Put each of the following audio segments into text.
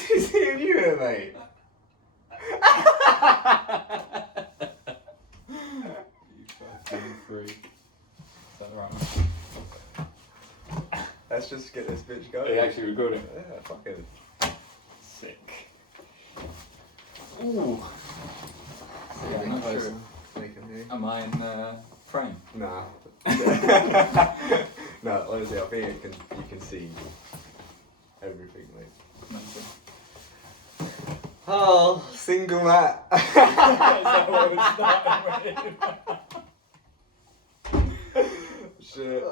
seeing you here, mate. You fucking freak. Is that right? Let's just get this bitch going. Are you actually recording? Yeah, fucking Sick. Ooh. Yeah, not close. Am I in frame? Nah. No, honestly, I think you can see everything, mate. Nothing. Oh, single Matt. Is that what we're starting with? Shit.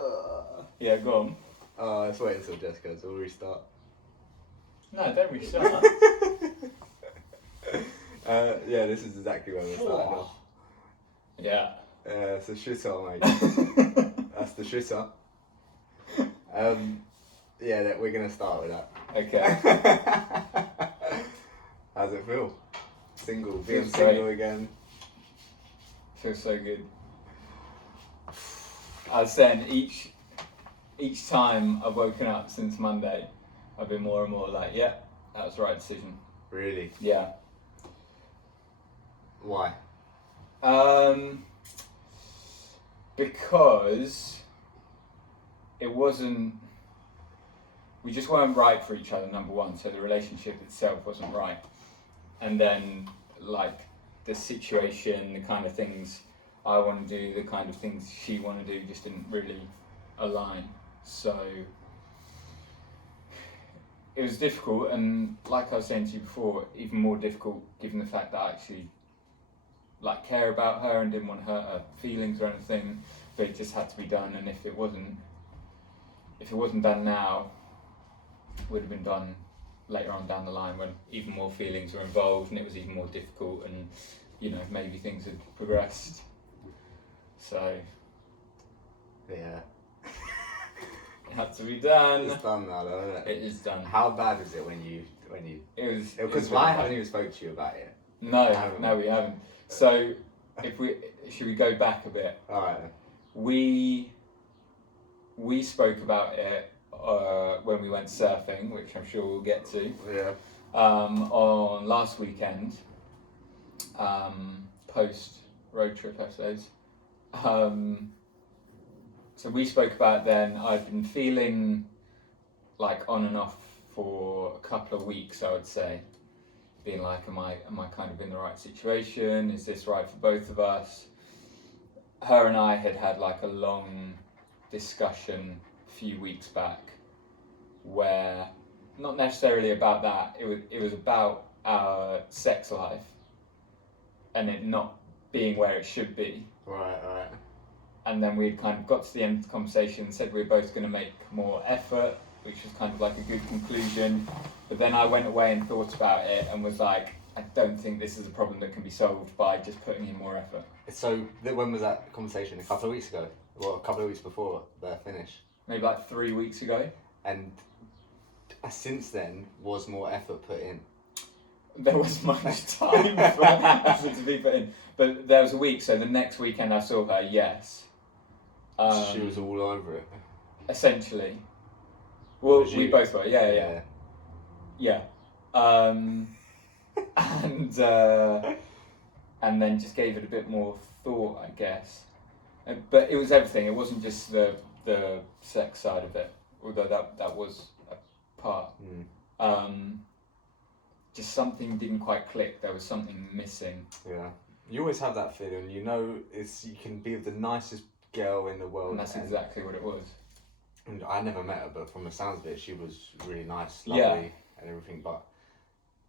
Yeah, go on. Oh, let's wait until Jess goes. We'll restart. No, don't restart. Yeah, this is exactly where we're starting off. Yeah. It's a shitter, mate. That's the shitter. Yeah, we're gonna start with that. Okay. How's it feel? Single, being Feels single great. again. Feels so good. I was saying each time I've woken up since Monday, I've been more and more like, yeah, that was the right decision. Really? Yeah. Why? Because it wasn't. We just weren't right for each other, number one. So the relationship itself wasn't right, and then like the situation, the kind of things I want to do, the kind of things she want to do, just didn't really align. So it was difficult, and like I was saying to you before, even more difficult given the fact that I actually like care about her and didn't want to hurt her feelings or anything, but it just had to be done. And if it wasn't done now, it would have been done later on down the line when even more feelings were involved and it was even more difficult, and maybe things had progressed. So Yeah. it had to be done. It's done now, though, isn't it? It is done. How bad is it when you? It was Because really I bad. haven't even spoke to you about it. No, we haven't. So should we go back a bit? All right then. We spoke about it when we went surfing, which I'm sure we'll get to. Yeah. On last weekend, post road trip episodes. So we spoke about it then. I've been feeling like on and off for a couple of weeks, I would say. Being like, am I kind of in the right situation? Is this right for both of us? Her and I had like a long discussion a few weeks back where, not necessarily about that, it was about our sex life and it not being where it should be. Right. And then we'd kind of got to the end of the conversation and said we were both going to make more effort, which was kind of like a good conclusion. But then I went away and thought about it and was like, I don't think this is a problem that can be solved by just putting in more effort. So when was that conversation? A couple of weeks ago? Well, a couple of weeks before the finish? Maybe like 3 weeks ago. And since then, was more effort put in? There was much time for effort to be put in. But there was a week, so the next weekend I saw her, yes. She was all over it. Essentially. Well, we both were, yeah. And then just gave it a bit more thought, I guess. But it was everything. It wasn't just the sex side of it, although that was a part. Just something didn't quite click. There was something missing. Yeah. You always have that feeling. You can be the nicest girl in the world. And that's exactly what it was. And I never met her, but from the sounds of it, she was really nice, lovely, and everything. But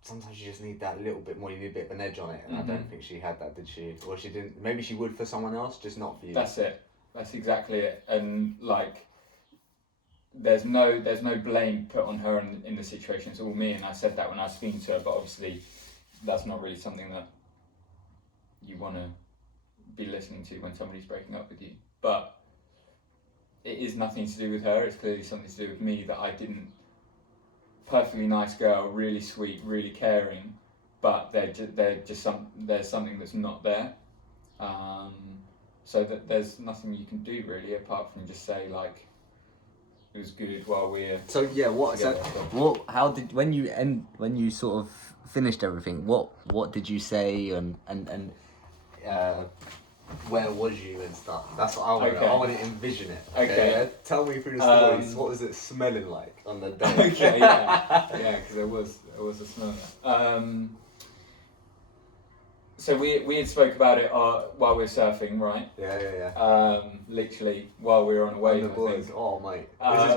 sometimes you just need that little bit more. You need a bit of an edge on it, and I don't think she had that, did she? Or she didn't. Maybe she would for someone else, just not for you. That's it. That's exactly it. And like, there's no blame put on her in the situation. It's all me. And I said that when I was speaking to her, but obviously, that's not really something that you want to be listening to when somebody's breaking up with you. But it is nothing to do with her. It's clearly something to do with me, that I didn't. Perfectly nice girl, really sweet, really caring, but there's something that's not there. So that there's nothing you can do really apart from just say like, was good while we're. So yeah, when you sort of finished everything, what did you say and where was you and stuff? That's what I want. Okay. I want to envision it. Okay. Yeah? Tell me through the stories. What was it smelling like on the day? Okay, yeah, because there was a smell. So we had spoke about it while we were surfing, right? Yeah. Literally while we were on a wave. And the boys. Oh mate,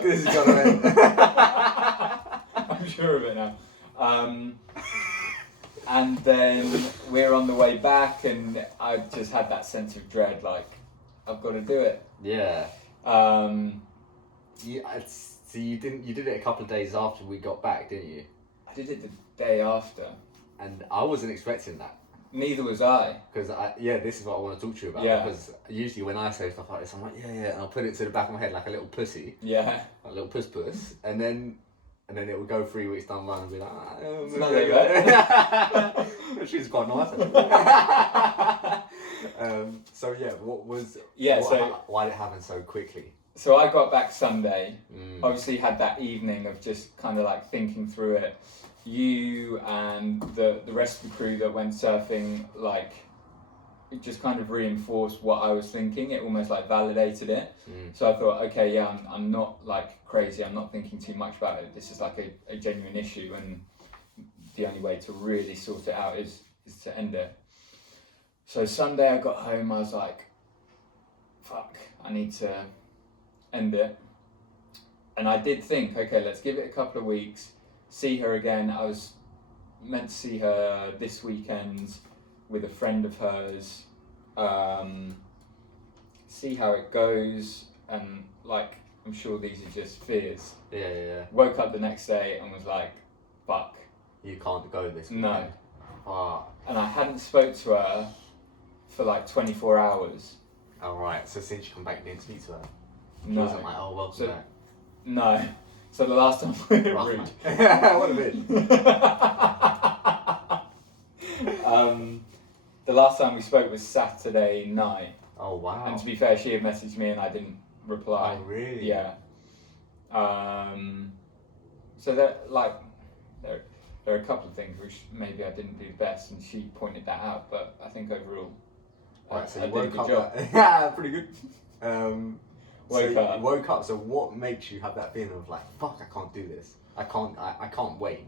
this is gonna end. I'm sure of it now. And then we're on the way back, and I just had that sense of dread, like I've got to do it. Yeah. Um, So you did it a couple of days after we got back, didn't you? I did it the day after. And I wasn't expecting that. Neither was I. Because this is what I want to talk to you about. Yeah. Because usually when I say stuff like this, I'm like, yeah, and I'll put it to the back of my head like a little pussy. Yeah. A little puss. And then it would go 3 weeks down the line and be like, it's not that bad. She's quite nice. So yeah, why did it happen so quickly? So I got back Sunday, obviously had that evening of just kind of like thinking through it. You and the rest of the crew that went surfing, like, it just kind of reinforced what I was thinking. It almost like validated it. So I thought, okay, yeah, I'm not like crazy. I'm not thinking too much about it. This is like a genuine issue, and the only way to really sort it out is to end it. So Sunday I got home, I was like, fuck, I need to end it. And I did think, okay, let's give it a couple of weeks, see her again. I was meant to see her this weekend with a friend of hers, see how it goes, and like, I'm sure these are just fears. Yeah. Woke up the next day and was like, fuck. You can't go this weekend. No. Fuck. And I hadn't spoke to her for like 24 hours. Oh right, so since you come back you didn't speak to her? She No. wasn't like, oh, welcome back. No. So the last time we were rude. What a bit. The last time we spoke was Saturday night. Oh wow. And to be fair, she had messaged me and I didn't reply. Oh really? Yeah. So there are a couple of things which maybe I didn't do best, and she pointed that out. But I think overall, Right, so I you did a woke good up. job. Yeah, pretty good. Woke up. You woke up. So what makes you have that feeling of like, fuck, I can't do this. I can't wait.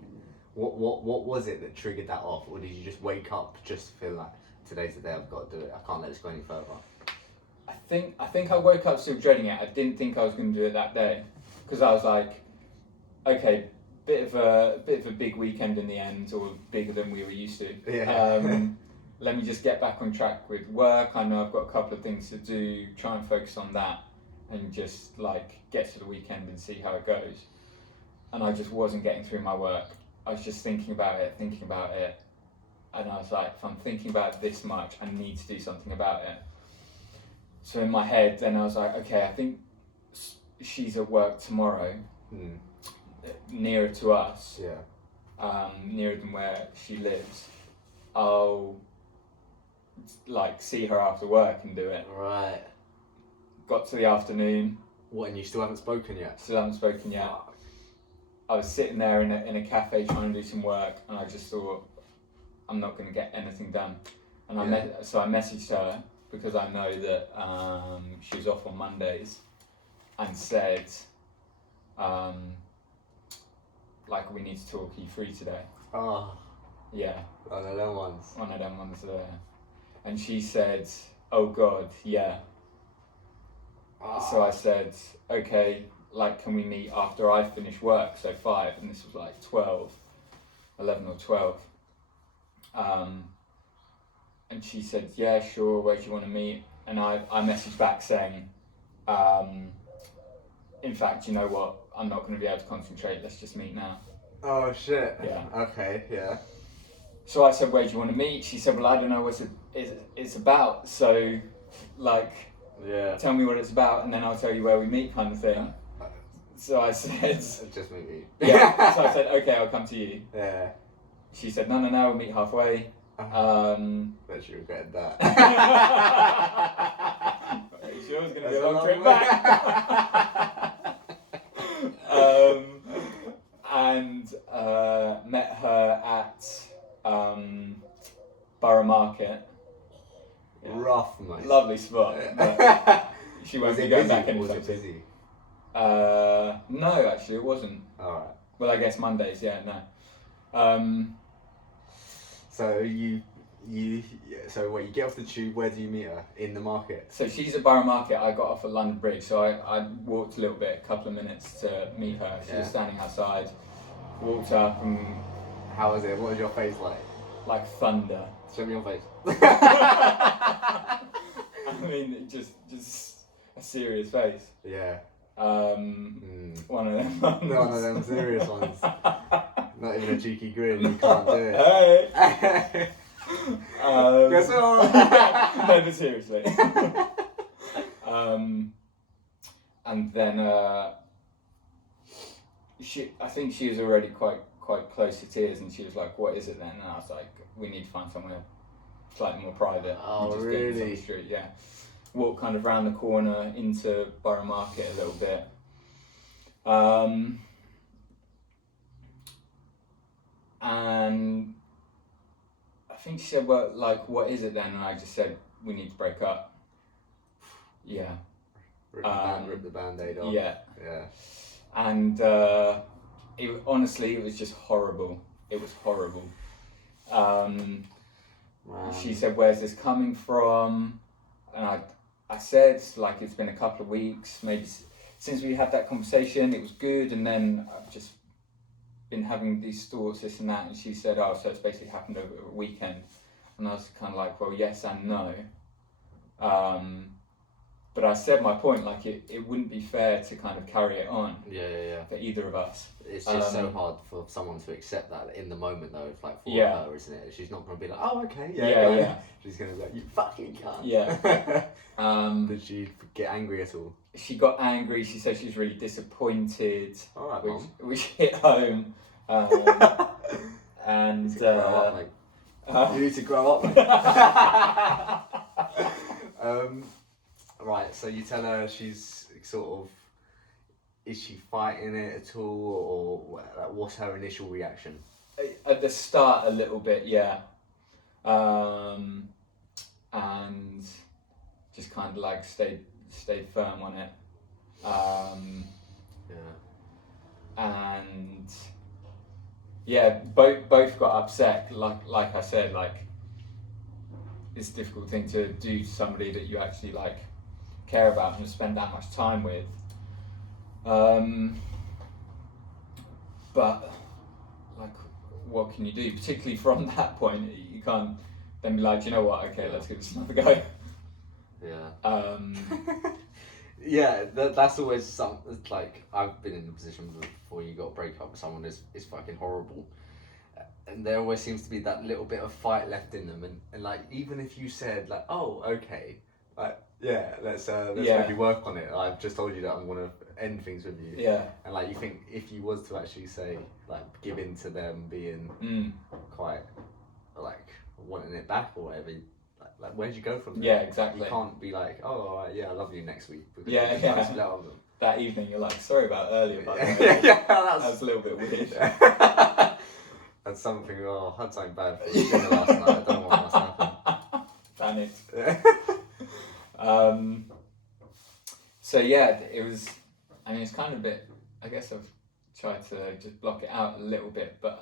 What was it that triggered that off, or did you just wake up just feel like today's the day I've got to do it? I can't let this go any further. I think I woke up still dreading it. I didn't think I was going to do it that day, because I was like, okay, bit of a big weekend in the end, or bigger than we were used to. Yeah. Let me just get back on track with work. I know I've got a couple of things to do. Try and focus on that, and just like get to the weekend and see how it goes. And I just wasn't getting through my work. I was just thinking about it, and I was like, if I'm thinking about it this much, I need to do something about it. So in my head, then I was like, okay, I think she's at work tomorrow, nearer to us, nearer than where she lives. I'll like see her after work and do it. Right. Got to the afternoon. What, and you still haven't spoken yet? Still haven't spoken yet. I was sitting there in a cafe trying to do some work, and I just thought, I'm not going to get anything done. And so I messaged her, because I know that she was off on Mondays, and said, like, we need to talk, are you free today? Oh. Yeah. One of them ones. One of them ones there. And she said, oh God, yeah. So I said, okay, like, can we meet after I finish work? So 5, and this was like 11 or 12. And she said, yeah, sure, where do you want to meet? And I messaged back saying, in fact, you know what? I'm not going to be able to concentrate. Let's just meet now. Oh, shit. Yeah. Okay, yeah. So I said, where do you want to meet? She said, well, I don't know what it's about. So, like, tell me what it's about, and then I'll tell you where we meet, kind of thing. So I said... Just meet me. Yeah. So I said, okay, I'll come to you. Yeah. She said, no, we'll meet halfway. Bet you regret that. Are you sure it was going to be a long trip back? And met her at Borough Market. Yeah. Rough, mate. Lovely spot. But she won't be going back Was anytime it soon. busy? No, actually, it wasn't. Alright. Well, I guess Mondays, yeah, no. So you get off the tube, where do you meet her? In the market? So she's at Borough Market, I got off at London Bridge, so I walked a little bit, a couple of minutes to meet her. She was standing outside, walked up and... How was it? What was your face like? Like thunder. Show me your face. I mean, just a serious face. Yeah. One of them ones. One of them serious ones. Not even a cheeky grin, you can't do it. Hey! Guess what? No, but seriously. And then I think she was already quite close to tears, and she was like, "What is it then?" And I was like, "We need to find somewhere slightly more private." Oh, and just really? Get on the street, yeah. Walk kind of round the corner into Borough Market a little bit. And I think she said, "Well, like, what is it then?" And I just said, "We need to break up." Yeah. Rip the band-aid off. Yeah. Yeah. And honestly, it was just horrible. It was horrible. She said, "Where's this coming from?" And I said, like, it's been a couple of weeks, maybe since we had that conversation. It was good, and then I've just been having these thoughts, this and that. And she said, "Oh, so it's basically happened over a weekend." And I was kind of like, "Well, yes and no." But I said my point, like, it wouldn't be fair to kind of carry it on. Yeah. For either of us. It's just so hard for someone to accept that in the moment, though. It's like for her, isn't it? She's not going to be like, "Oh, okay, yeah." She's going to be like, "You fucking cunt." Yeah. Did she get angry at all? She got angry. She said she was really disappointed. All right, Mom. Which hit home. And you grow up, mate. You need to grow up, mate. Right, so you tell her, she's sort of, is she fighting it at all, or what's her initial reaction? At the start, a little bit, yeah. And just kind of like stayed firm on it. And yeah, both got upset. Like I said, like, it's a difficult thing to do to somebody that you actually like care about and spend that much time with. But like, what can you do? Particularly from that point, you can't then be like, "Do you know what? Okay, let's give this another go." Yeah. Yeah, that's always something. Like, I've been in the position before you got to break up with someone is fucking horrible, and there always seems to be that little bit of fight left in them, and like, even if you said like, "Oh, okay, like, yeah, let's maybe work on it. I've just told you that I'm gonna end things with you." Yeah. And like, you think if you was to actually say, like, give in to them being quite like wanting it back or whatever, like where'd you go from there? Yeah, exactly. You can't be like, "Oh, all right, yeah, I love you next week." Yeah. That evening, you're like, "Sorry about earlier, but that was a little bit weird." That's something. Oh, I had something bad for dinner last night. I don't know what must happen. Panicked. So yeah, it was. I mean, it's kind of a bit. I guess I've tried to just block it out a little bit, but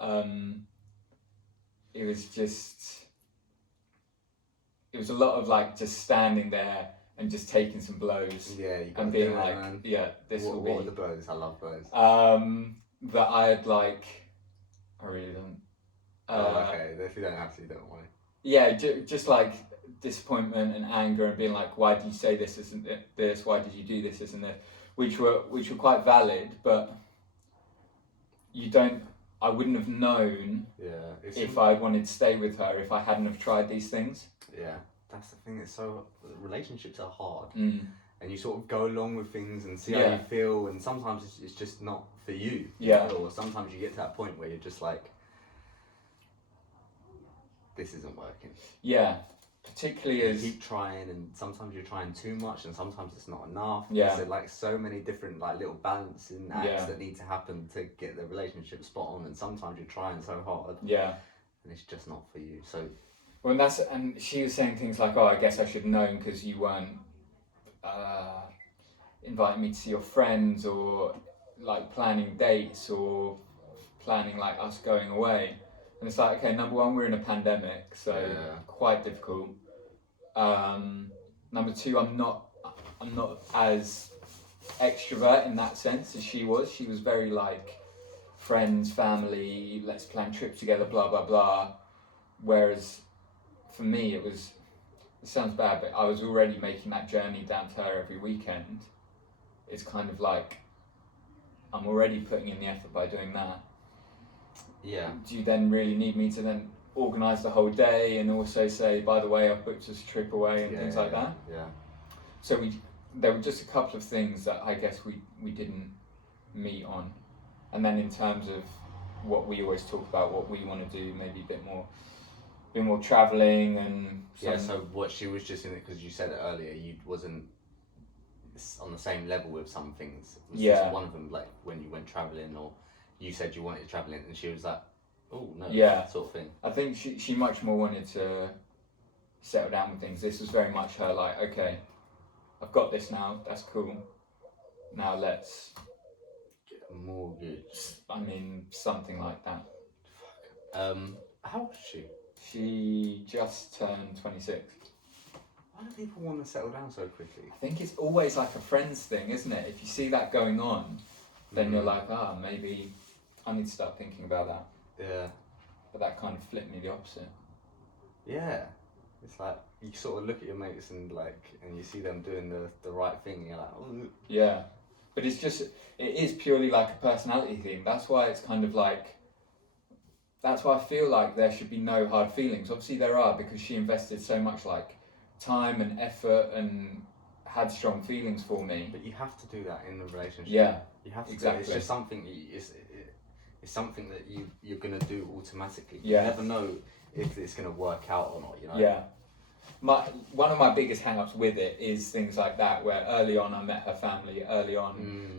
it was just. It was a lot of like just standing there and just taking some blows. Yeah, you got and to being do it, like, man. "Yeah, this will be." What are the blows? I love blows. That I had like. I really don't. Okay. If you don't have to, you don't want to. Yeah, just like disappointment and anger and being like, "Why did you say this isn't this? Why did you do this isn't this?" Which were quite valid, but you don't. I wouldn't have known if I wanted to stay with her if I hadn't have tried these things. Yeah, that's the thing. It's so relationships are hard, and you sort of go along with things and see how you feel, and sometimes it's just not for you. Yeah. Or sometimes you get to that point where you're just like, this isn't working. Yeah, particularly You as keep trying, and sometimes you're trying too much, and sometimes it's not enough. Yeah. There's like so many different like little balancing acts Yeah. that need to happen to get the relationship spot on, and sometimes you're trying so hard, yeah. and it's just not for you. So Well, and she was saying things like, "Oh, I guess I should have known because you weren't inviting me to see your friends, or like planning dates, or planning like us going away." And it's like, okay, number one, we're in a pandemic, so Yeah. quite difficult. Number two, I'm not as extrovert in that sense as she was. She was very like friends, family, let's plan trips together, blah blah blah. Whereas for me, it sounds bad, but I was already making that journey down to her every weekend. It's kind of like I'm already putting in the effort by doing that. yeah, Do you then really need me to then organise the whole day and also say, by the way, I've booked us a trip away and things like that? Yeah. So there were just a couple of things that I guess we didn't meet on. And then in terms of what we always talk about, what we want to do, maybe a bit more travelling and So what she was just in it, because you said it earlier, you wasn't on the same level with some things. Was just one of them, like when you went travelling, or you said you wanted travelling, and she was like, oh no, sort of thing. I think she much more wanted to settle down with things. This was very much her like, okay, I've got this now, that's cool. Now let's get a mortgage. I mean, something like that. How old is she? She just turned 26. Why do people want to settle down so quickly? I think it's always like a friends thing, isn't it? If you see that going on, then you're like, maybe I need to start thinking about that. Yeah. But that kind of flipped me the opposite. Yeah. It's like you sort of look at your mates and you see them doing the right thing, and you're like, oh. Yeah. But it is purely like a personality thing. That's why it's kind of like, that's why I feel like there should be no hard feelings. Obviously there are, because she invested so much like time and effort and had strong feelings for me. But you have to do that in a relationship. Yeah. You have to. Exactly. It's just something. It's something that you're gonna do automatically. Yeah. You never know if it's gonna work out or not. You know. Yeah. One of my biggest hang-ups with it is things like that, where early on I met her family,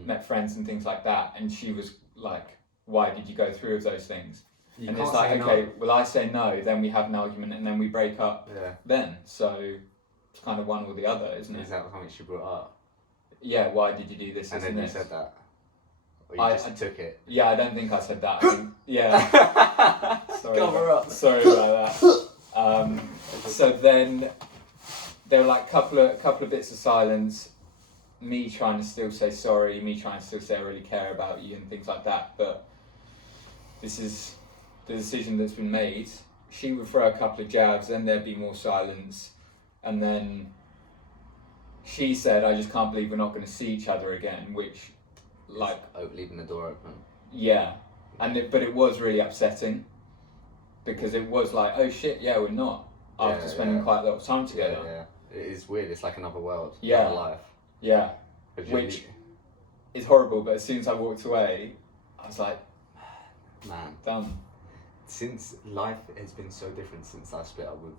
met friends and things like that, and she was like, why did you go through with those things? You and can't it's like, say okay, no. well I say no, then we have an argument and then we break up then. So it's kind of one or the other, isn't it? Is that something she brought up? Yeah, why did you do this, And this, then and you this? said that? Or you just took it? Yeah, I don't think I said that. I mean, yeah. Cover up. Sorry about that. So then there were like couple of bits of silence, me trying to still say sorry, me trying to still say I really care about you and things like that. But this is the decision that's been made. She would throw a couple of jabs, then there'd be more silence, and then she said, I just can't believe we're not going to see each other again, which like leaving the door open. Yeah, but it was really upsetting, because it was like, oh shit, yeah, we're not, after spending quite a lot of time together. Yeah. It is weird. It's like another world. Yeah. Another life. Yeah. Which is horrible, but as soon as I walked away, I was like, man, done. Since life has been so different since I split up with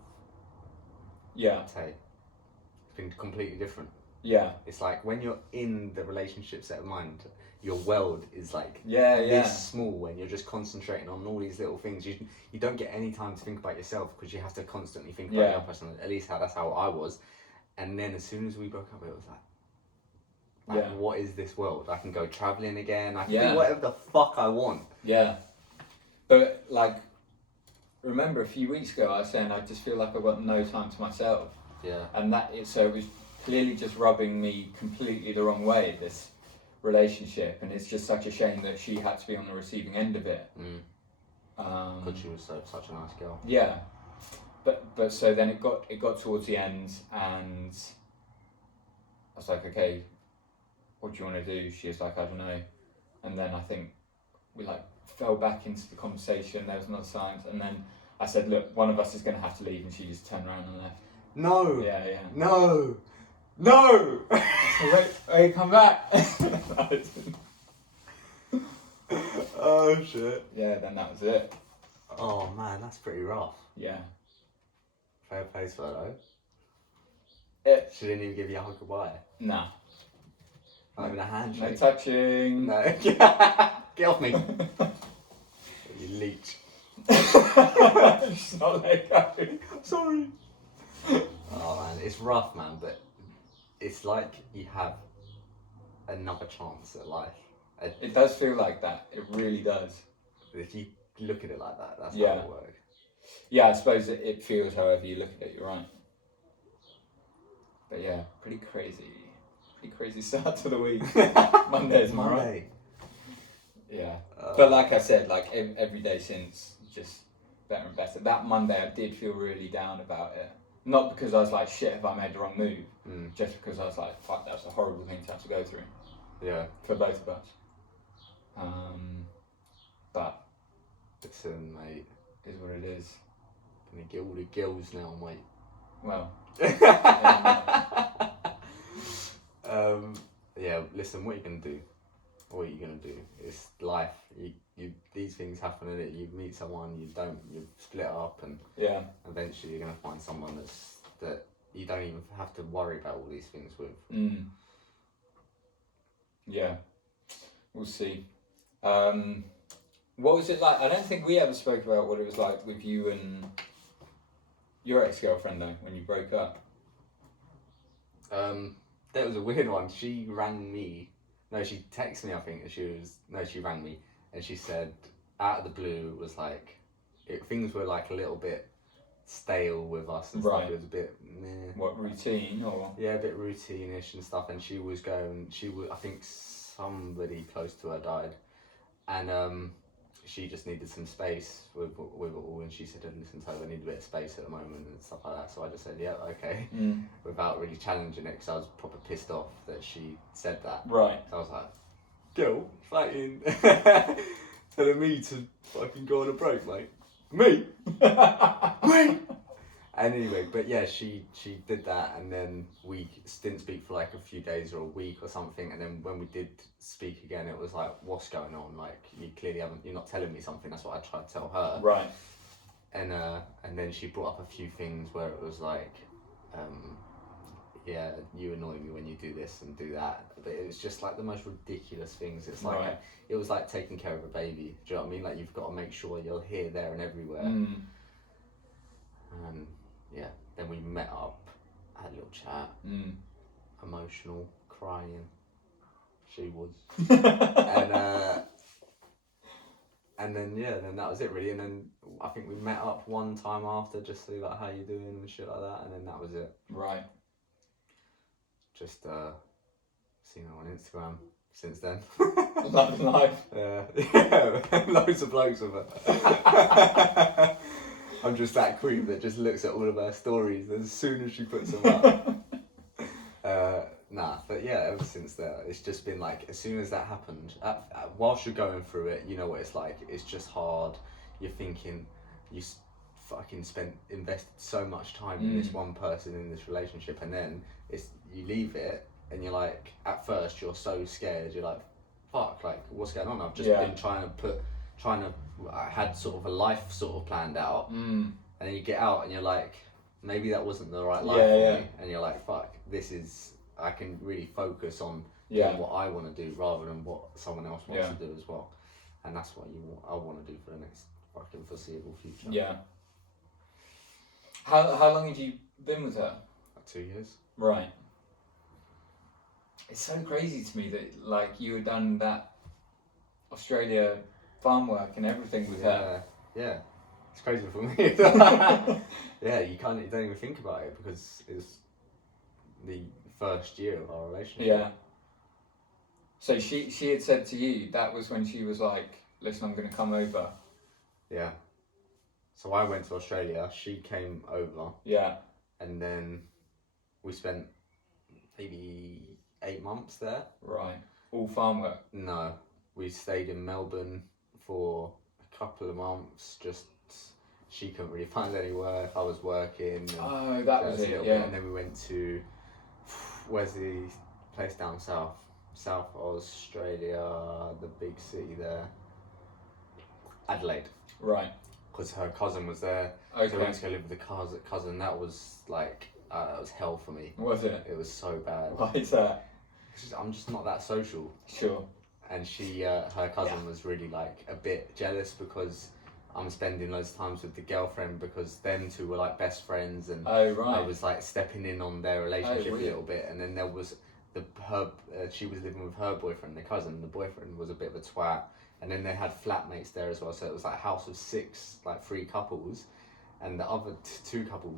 Tay, it's been completely different. Yeah. It's like when you're in the relationship set of mind, your world is like this small, when you're just concentrating on all these little things. You don't get any time to think about yourself, because you have to constantly think about your person. At least that's how I was. And then as soon as we broke up, it was like what is this world? I can go travelling again. I can do whatever the fuck I want. Yeah. But like, remember a few weeks ago I was saying I just feel like I've got no time to myself. Yeah. And so it was clearly just rubbing me completely the wrong way, this relationship, and it's just such a shame that she had to be on the receiving end of it. Because she was such a nice girl. Yeah. But so then it got towards the end, and I was like, okay, what do you want to do? She was like, I don't know. And then I think we like fell back into the conversation. There was another silence, and then I said, look, one of us is going to have to leave, and she just turned around and left. No. Yeah. No. No. Wait, come back. Oh shit. Yeah, then that was it. Oh man, that's pretty rough. Yeah. Fair place for her, though. She didn't even give you a hug goodbye. Nah. Not even a handshake. No touching. No. Get off me. You leech. Just not let go. Sorry. Oh man, it's rough, man, but it's like you have another chance at life. It does feel like that. It really does. If you look at it like that, that's Yeah. how it works. Yeah, I suppose it feels however you look at it, you're right. But yeah, pretty crazy start to the week. Monday's tomorrow. Monday. Yeah. But like I said, like every day since, just better and better. That Monday I did feel really down about it. Not because I was like, shit, have I made the wrong move? Just because I was like, fuck, that's a horrible thing to have to go through. Yeah. For both of us. But Listen, mate. is what it is. Gonna get all the girls now, mate. Well. Yeah, listen, what are you gonna do? What are you gonna do? It's life. You these things happen in it. You meet someone, you split up, and yeah, eventually you're gonna find someone that you don't even have to worry about all these things with. Yeah, we'll see. What was it like? I don't think we ever spoke about what it was like with you and your ex-girlfriend though, when you broke up. That was a weird one. She rang me. No, she texted me, I think, and she rang me, and she said, out of the blue, it was like, things were like a little bit stale with us and stuff. It was a bit meh. What, routine or? Yeah, a bit routine-ish and stuff, and I think somebody close to her died, and she just needed some space with it all, and she said, listen, Toby, I need a bit of space at the moment and stuff like that. So I just said, yeah, okay, without really challenging it, because I was proper pissed off that she said that. Right. So I was like, girl, fucking telling me to fucking go on a break, mate. Me? Me? Anyway, but yeah, she did that, and then we didn't speak for like a few days or a week or something, and then when we did speak again, it was like, what's going on? Like, you clearly you're not telling me something. That's what I tried to tell her. Right. And then she brought up a few things where it was like, yeah, you annoy me when you do this and do that. But it was just like the most ridiculous things. It's like, it was like taking care of a baby. Do you know what I mean? Like, you've got to make sure you're here, there, and everywhere. And yeah, then we met up, had a little chat, emotional, crying. She was. And then then that was it really. And then I think we met up one time after, just to see like how you doing and shit like that. And then that was it. Right. Just seen her on Instagram since then. Love life. Yeah, loads of blokes with her. I'm just that creep that just looks at all of her stories as soon as she puts them up. But yeah, ever since that, it's just been like, as soon as that happened, whilst you're going through it, you know what it's like. It's just hard. You're thinking, you fucking invested so much time in this one person, in this relationship, and then you leave it, and you're like, at first you're so scared. You're like, fuck, like what's going on? I've just been I had sort of a life sort of planned out, and then you get out and you're like, maybe that wasn't the right life for me, and you're like, fuck, I can really focus on doing what I want to do rather than what someone else wants to do as well, and that's what I want to do for the next fucking foreseeable future. Yeah. How long have you been with her? Like 2 years. Right. It's so crazy to me that like you had done that Australia farm work and everything with her. Yeah, it's crazy for me. Yeah, you don't even think about it because it's the first year of our relationship. Yeah. So she had said to you, that was when she was like, listen, I'm going to come over. Yeah. So I went to Australia, she came over. Yeah. And then we spent maybe 8 months there. Right. All farm work? No. We stayed in Melbourne for a couple of months, just she couldn't really find any work, I was working. Oh, that was it, bit. And then we went to, where's the place down south? South Australia, the big city there. Adelaide. Right. because her cousin was there. Okay. So we went to go live with the cousin. That was like, that was hell for me. Was it? It was so bad. Why is that? I'm just not that social. Sure. And she, her cousin was really like a bit jealous because I'm spending loads of times with the girlfriend because them two were like best friends, and Oh, right. I was like stepping in on their relationship a weird. little bit. And then there was she was living with her boyfriend, the cousin. The boyfriend was a bit of a twat, and then they had flatmates there as well. So it was like a house of 6, like 3 couples, and the other 2 couple,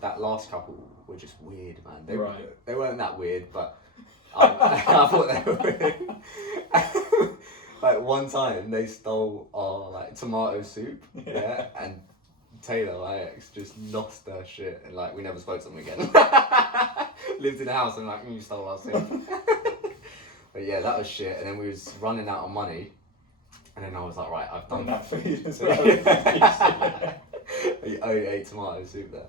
that last couple were just weird, man. They weren't that weird, but I thought they were weird. Like one time they stole our like tomato soup, yeah, and Taylor, my ex, just lost her shit, and like we never spoke to them again. Lived in a house and like, you stole our soup. But yeah, that was shit. And then we was running out of money, and then I was like, right, I've done that food as well. I ate tomato soup there.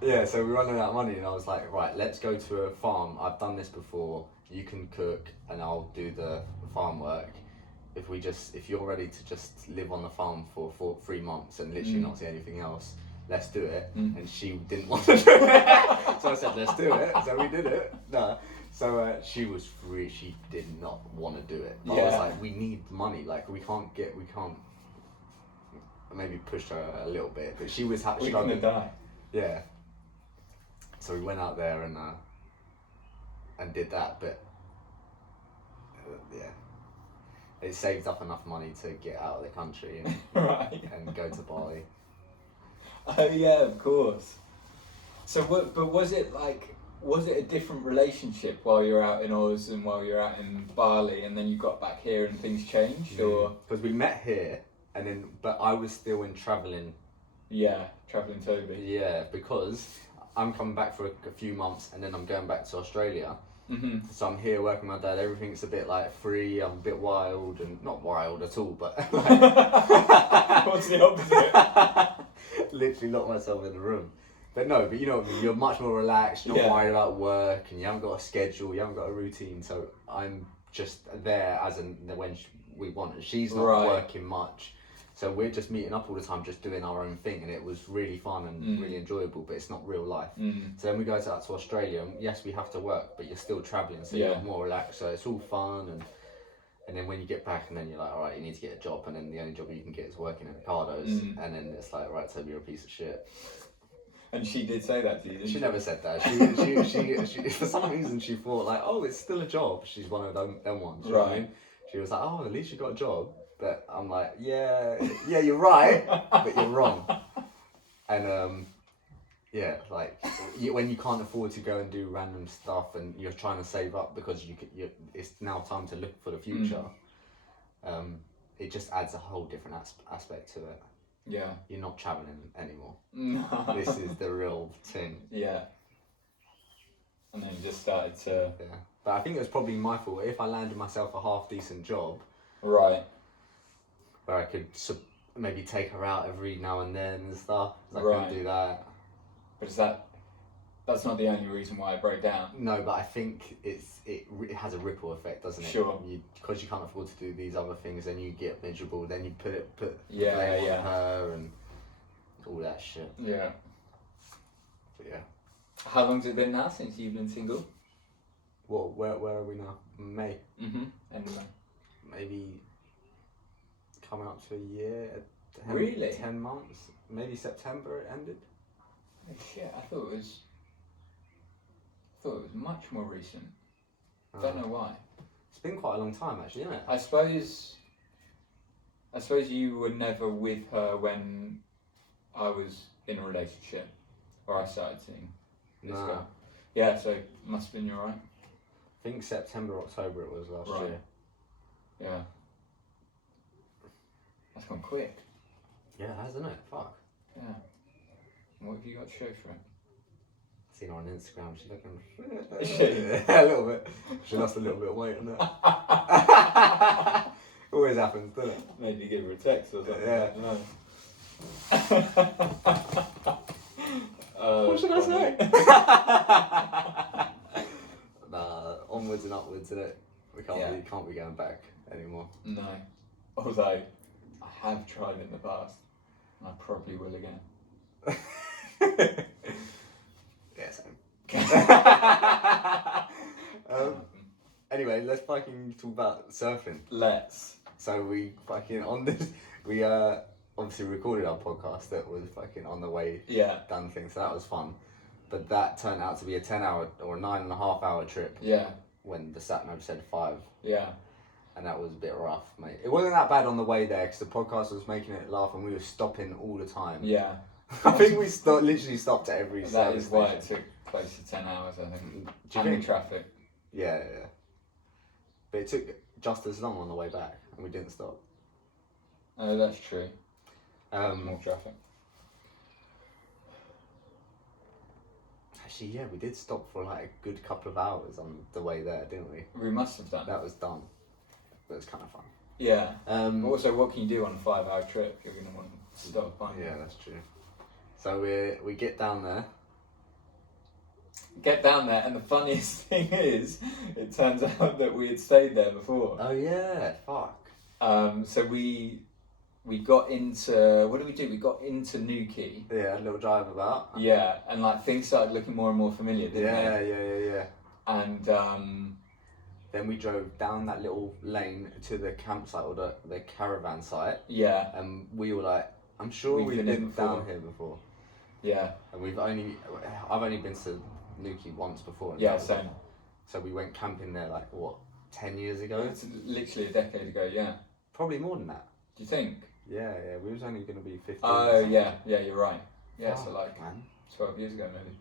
Yeah, so we were running out of money, and I was like, right, let's go to a farm. I've done this before. You can cook, and I'll do the farm work. If you're ready to just live on the farm for 3 months and literally not see anything else, let's do it. And she didn't want to do it, so I said, let's do it. So we did it. No, so she was free. She did not want to do it. But I was like, we need money. Like we can't. Maybe pushed her a little bit, but she was struggling. We're gonna die. Yeah. So we went out there and did that, but yeah, it saved up enough money to get out of the country and and go to Bali. Oh yeah, of course. So but was it a different relationship while you're out in Oz and while you're out in Bali, and then you got back here and things changed, or? Because we met here, and then but I was still in travelling. Yeah, travelling Toby. Yeah, because I'm coming back for a few months, and then I'm going back to Australia. So I'm here working with my dad. Everything's a bit like free. I'm a bit wild, and not wild at all, but like, what's the opposite? Literally lock myself in the room. But no, but you know what I mean? You're much more relaxed. You're not worried about work, and you haven't got a schedule. You haven't got a routine. So I'm just there as and when we want. And she's not working much. So we're just meeting up all the time, just doing our own thing, and it was really fun and really enjoyable, but it's not real life. So then we go out to Australia, and yes, we have to work, but you're still travelling, so you're more relaxed, so it's all fun, and then when you get back, and then you're like, alright, you need to get a job, and then the only job you can get is working in Ocado, and then it's like, right, Toby, you're a piece of shit. And she did say that to you, didn't she? She never said that. She for some reason, she thought like, oh, it's still a job. She's one of them ones, you know what I mean? She was like, oh, at least you got a job. But I'm like, yeah, you're right, but you're wrong. And yeah, like when you can't afford to go and do random stuff, and you're trying to save up because it's now time to look for the future. It just adds a whole different aspect to it. Yeah. You're not traveling anymore. No. This is the real thing. Yeah. And then you just started to. Yeah, but I think it was probably my fault. If I landed myself a half decent job. Right. Where I could maybe take her out every now and then and stuff. I Right. couldn't do that. But that's not the only reason why I broke down. No, but I think it has a ripple effect, doesn't it? Sure. Because you can't afford to do these other things, then you get miserable. Then you put blame Yeah. on her and all that shit. Yeah. But yeah. How long's it been now since you've been single? Well, where are we now? May. End of May. Maybe coming up to a year. Really? 10 months. Maybe September it ended. Oh shit! I thought it was much more recent. Don't know why. It's been quite a long time, actually, isn't it? I suppose you were never with her when I was in a relationship, or I started seeing this guy. Yeah, so it must have been you, right? I think September, October it was last year. Yeah. That's gone quick. Yeah, it has, isn't it? Fuck. Yeah. And what have you got to show for it? Seen her on Instagram, she's looking... Is she? Yeah, a little bit. She lost a little bit of weight on that. Always happens, doesn't it? Maybe give her a text or something. Yeah. No. What should I say? Nah, onwards and upwards, innit? We can't be going back anymore. No. Although, I have tried in the past, and I probably will again. Yeah, same. Anyway, let's fucking talk about surfing. Let's. So we fucking on this. We obviously recorded our podcast that was fucking on the way. Yeah. Done things, so that was fun. But that turned out to be a 10-hour or 9.5-hour trip. Yeah. When the sat nav said 5. Yeah. And that was a bit rough, mate. It wasn't that bad on the way there because the podcast was making it laugh and we were stopping all the time. Yeah. I think we literally stopped at every. That is why it took close to 10 hours, I think. And the traffic. Yeah. But it took just as long on the way back, and we didn't stop. Oh, that's true. More traffic. Actually, yeah, we did stop for like a good couple of hours on the way there, didn't we? We must have done. That was dumb. But it was kind of fun. Yeah. Also, what can you do on a 5-hour trip? You're going to want to stop, aren't you? Yeah, that's true. So we get down there. And the funniest thing is, it turns out that we had stayed there before. Oh yeah, fuck. So we got into, what did we do? We got into Newquay. Yeah, a little drive about. Yeah, and like things started looking more and more familiar, didn't they? Yeah. And then we drove down that little lane to the campsite or the caravan site. Yeah. And we were like, I'm sure we've been down here before. Yeah. And I've only been to Newquay once before. Yeah, same. So we went camping there like, what, 10 years ago? It's literally a decade ago, yeah. Probably more than that. Do you think? Yeah, we was only going to be 15. Oh, yeah, you're right. Yeah, so like 12 years ago maybe.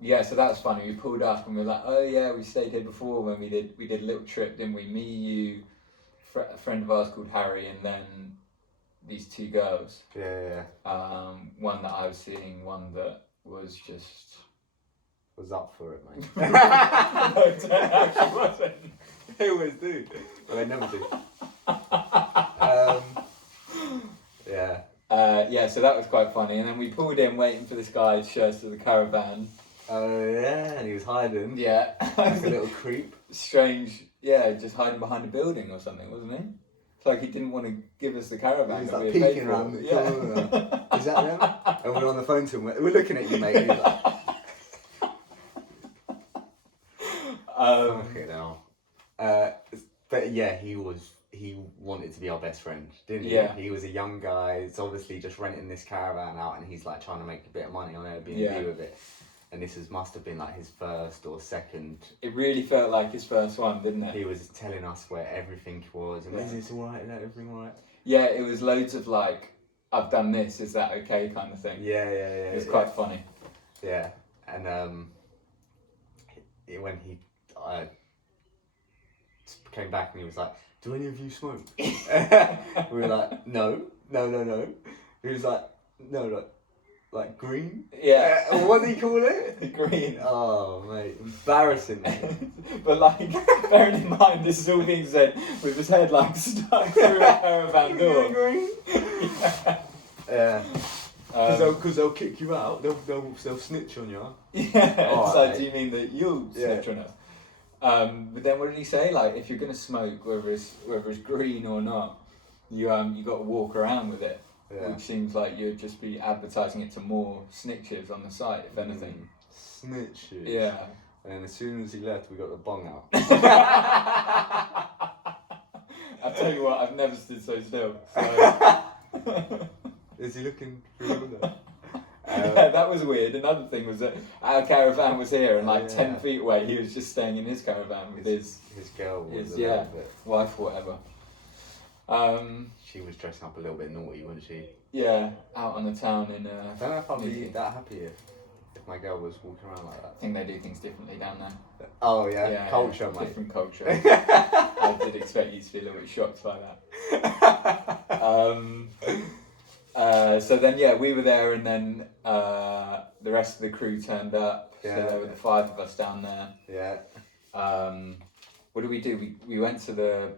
Yeah, so that was funny. We pulled up and we were like, oh yeah, we stayed here before when we did a little trip, didn't we? Me, you, a friend of ours called Harry, and then these 2 girls. Yeah. One that I was seeing, one that was just... Was up for it, mate. No, it actually wasn't. They always do. Well, they never do. Yeah, so that was quite funny. And then we pulled in waiting for this guy to show us to the caravan. Oh, yeah, and he was hiding. Yeah. Like a little creep. Strange, yeah, just hiding behind a building or something, wasn't he? It's like he didn't want to give us the caravan. He was that like we had peeking paid for. around the corner. Is that them? And we're on the phone to him. We're looking at you, mate. And he's like... Okay, now. But yeah, he wanted to be our best friend, didn't he? Yeah. He was a young guy. It's obviously just renting this caravan out, and he's like trying to make a bit of money on Airbnb with it. And this must have been like his first or second. It really felt like his first one, didn't it? He was telling us where everything was, and is this alright? Is everything alright? Yeah, it was loads of like, I've done this, is that okay kind of thing. Yeah. It was quite funny. Yeah, and when he came back and he was like, do any of you smoke? We were like, no. He was like, no, like green? Yeah. What did he call it? Green. Oh, mate, embarrassing. But like, bearing in mind, this is all being said with his head like stuck through a caravan door. Green? Yeah. Because they'll kick you out. They'll snitch on you. Yeah. Oh, so mate. do you mean that you'll snitch on us? But then what did he say? Like, if you're gonna smoke, whether it's green or not, you got to walk around with it. Yeah. Which seems like you'd just be advertising it to more snitches on the site, if anything. Snitches. Yeah. And as soon as he left, we got the bong out. I tell you what, I've never stood so still. So. Is he looking through the window? Yeah, that was weird. Another thing was that our caravan was here, and like 10 feet away, he was just staying in his caravan with his girl, wife or whatever. She was dressing up a little bit naughty, wasn't she? Yeah, out on the town in. I don't know if I'd be that happy if my girl was walking around like that. I think they do things differently down there. Oh yeah, culture, mate. Different culture. I did expect you to be a little bit shocked by that. So then, we were there, and then the rest of the crew turned up. Yeah. So there were the 5 of us down there. Yeah. What did we do? We went to the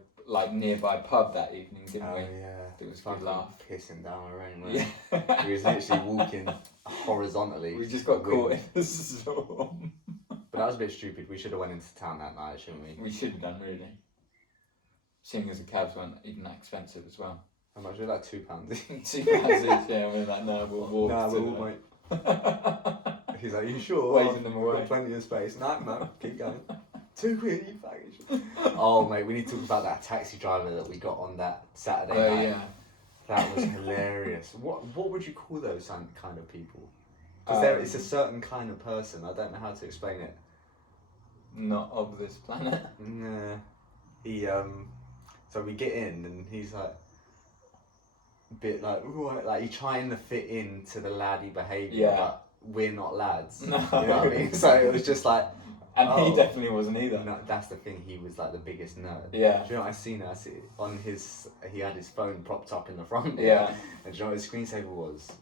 nearby pub that evening, didn't we? Yeah. It was a good laugh. Pissing down the rain, right? We was literally walking horizontally. We just got caught in the storm. But that was a bit stupid. We should have went into town that night, shouldn't we? We should have done, really. seeing as the cabs weren't even that expensive as well. How much? Like £2. £2 each, yeah. We're like, no, we'll walk. Nah, to we'll the- wait. He's like, you sure? Waving them We've away. got plenty of space. No, keep going. £2, you faggot. Oh, mate, we need to talk about that taxi driver that we got on that Saturday night. Yeah. That was hilarious. What would you call those kind of people? Because it's a certain kind of person. I don't know how to explain it. Not of this planet. Nah. He so we get in and he's like a bit like right, like he's trying to fit into the laddie behaviour, Yeah. but we're not lads. No. You know what I mean? So it was just like, And oh. he definitely wasn't either. no, that's the thing. He was like the biggest nerd. Yeah. Do you know what I see on his? He had his phone propped up in the front. Yeah. And do you know what his screensaver was?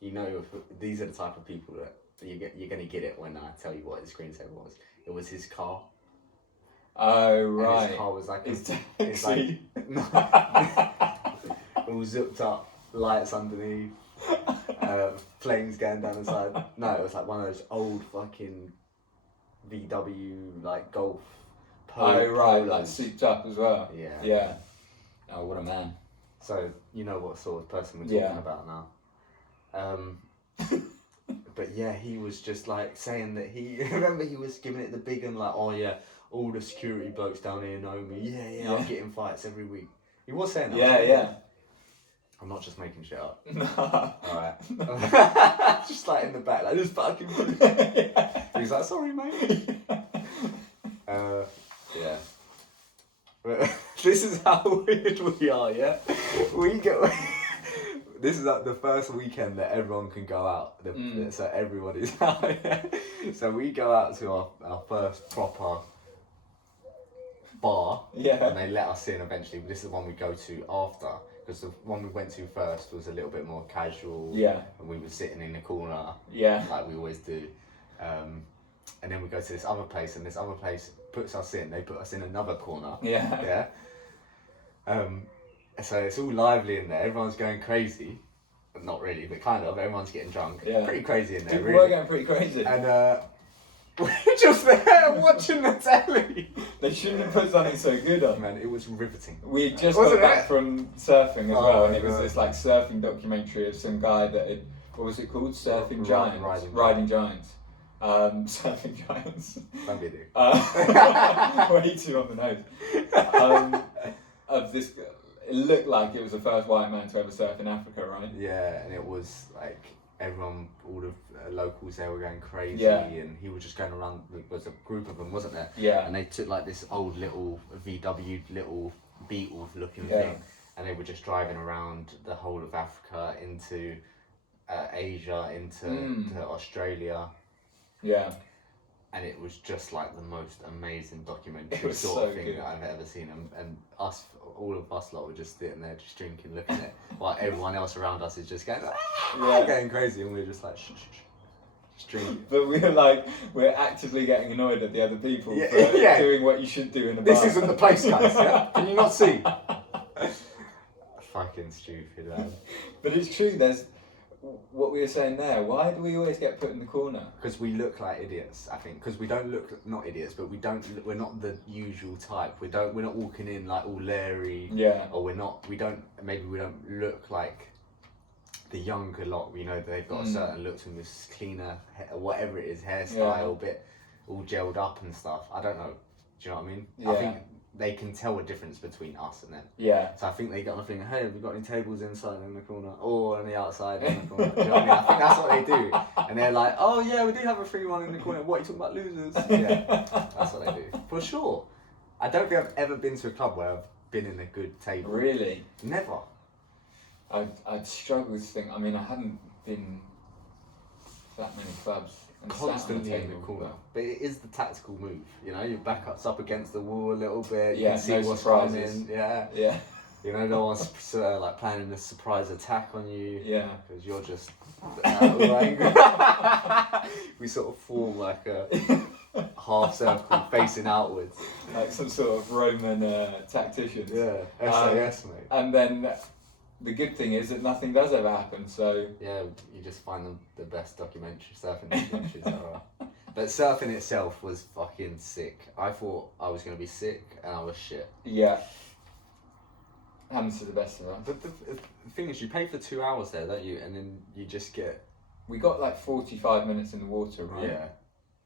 You know, these are the type of people that you're gonna get it when I tell you what his screensaver was. It was his car. Oh, And right. his car was like His it's taxi. all zipped up, lights underneath, flames going down the side. No, it was like one of those old fucking VW like Golf. Oh, right, like Polos. souped up as well. Yeah. Yeah. Oh, what a man. So you know what sort of person we're talking Yeah. about now. But yeah, he was just like saying that he remember he was giving it the big and like, oh yeah, all the security blokes down here know me. Yeah, I'm getting fights every week. He was saying that. Yeah, yeah. I'm not just making shit up. No. Alright. Just like in the back, like this fucking He's like, sorry mate. Yeah. But this is how weird we are, yeah? We go this is like the first weekend that everyone can go out. So everybody's out. Yeah? So we go out to our first proper bar. Yeah. And they let us in eventually. But this is the one we go to after. Because the one we went to first was a little bit more casual. Yeah. And we were sitting in the corner. Yeah. Like we always do. And then we go to this other place. And this other place puts us in. They put us in another corner. Yeah. Yeah. So it's all lively in there. Everyone's going crazy. Not really, but kind of. Everyone's getting drunk. Yeah. Pretty crazy in there, People really. were getting pretty crazy. And we're just there watching the telly. They shouldn't have put something so good on. Man, it was riveting. We just Wasn't got back it? from surfing as Oh well, and my it was God. this like surfing documentary of some guy that had, what was it called? Surfing Giants? Riding Giants. Surfing Giants. Don't be a dick. Way too on the nose. Of this, it looked like it was the first white man to ever surf in Africa, right? Yeah, and it was like everyone, all the locals there were going crazy, Yeah. and he was just going around. There was a group of them, wasn't there? Yeah. And they took like this old little VW little Beetle looking Yeah. thing, and they were just driving around the whole of Africa into Asia, into Australia. Yeah. And it was just like the most amazing It documentary was sort so of thing good. that I've ever seen. And us, all of us lot were just sitting there, just drinking, looking at it, while everyone else around us is just going, Yeah. going crazy, and we're just like, shh, just drinking. But we're actively getting annoyed at the other people Yeah, for yeah. doing what you should do in a bar. This isn't the place, guys. Yeah? Can you not see? Fucking stupid, man. But it's true. There's what we were saying there. Why do we always get put in the corner? Because we look like idiots, I think. Because we don't look, not idiots, but we're not the usual type. We're not walking in like all leery. Yeah. Or maybe we don't look like the younger lot. You know, they've got a certain look to them, this cleaner, whatever it is, hairstyle, bit all gelled up and stuff. I don't know. Do you know what I mean? Yeah. I think they can tell a difference between us and them. Yeah. So I think they got the thing, hey, have we got any tables inside in the corner? Or on the outside in the corner? Do you know what I mean? I think that's what they do. And they're like, oh yeah, we do have a free one in the corner. What, are you talking about losers? Yeah, that's what they do. For sure. I don't think I've ever been to a club where I've been in a good table. Really? Never. I'd struggle to think. I mean, I hadn't been to that many clubs and sat on Constantly a in the table. corner. But it is the tactical move. You know, your back up against the wall a little bit. You Yeah, can see no what's surprises. coming. Yeah. Yeah. You know, no one's like planning a surprise attack on you. Yeah. Because you're just all angry. We sort of form like a half circle facing outwards. Like some sort of Roman tacticians. Yeah, SAS, mate. And then the good thing is that nothing does ever happen. So Yeah, you just find the best surfing documentaries there are. But surfing itself was fucking sick. I thought I was going to be sick and I was shit. yeah. Happens to the best of us. But the thing is, you pay for 2 hours there, don't you? And then you just get... We got like 45 minutes in the water, right? Yeah.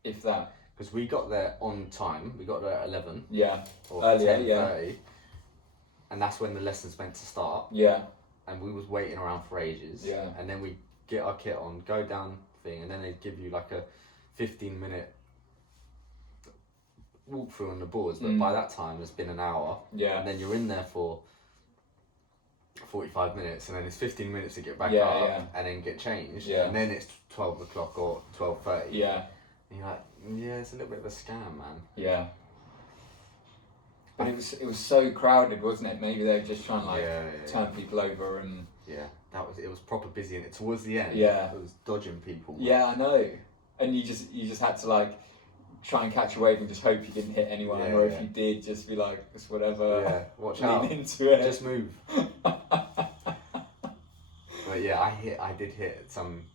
If that. Because we got there on time. We got there at 11. Yeah. Or Earlier, 10:30. And that's when the lesson's meant to start. Yeah. And we was waiting around for ages. Yeah. And then we get our kit on, go down thing, and then they give you like a 15-minute walkthrough on the boards. But by that time, it's been an hour. Yeah. And then you're in there for 45 minutes, and then it's 15 minutes to get back Yeah, up, yeah. and then get changed. Yeah. And then it's 12 o'clock or 12:30. Yeah. And you're like, yeah, it's a little bit of a scam, man. Yeah. But it was so crowded, wasn't it? Maybe they were just trying to like turn people over and... Yeah, it was proper busy, and towards the end, Yeah. it was dodging people. Yeah, I know. And you just had to like try and catch a wave and just hope you didn't hit anyone, Yeah, or yeah. if you did, just be like, it's whatever. Yeah, watch lean out. into it. Just move. But yeah, I did hit some,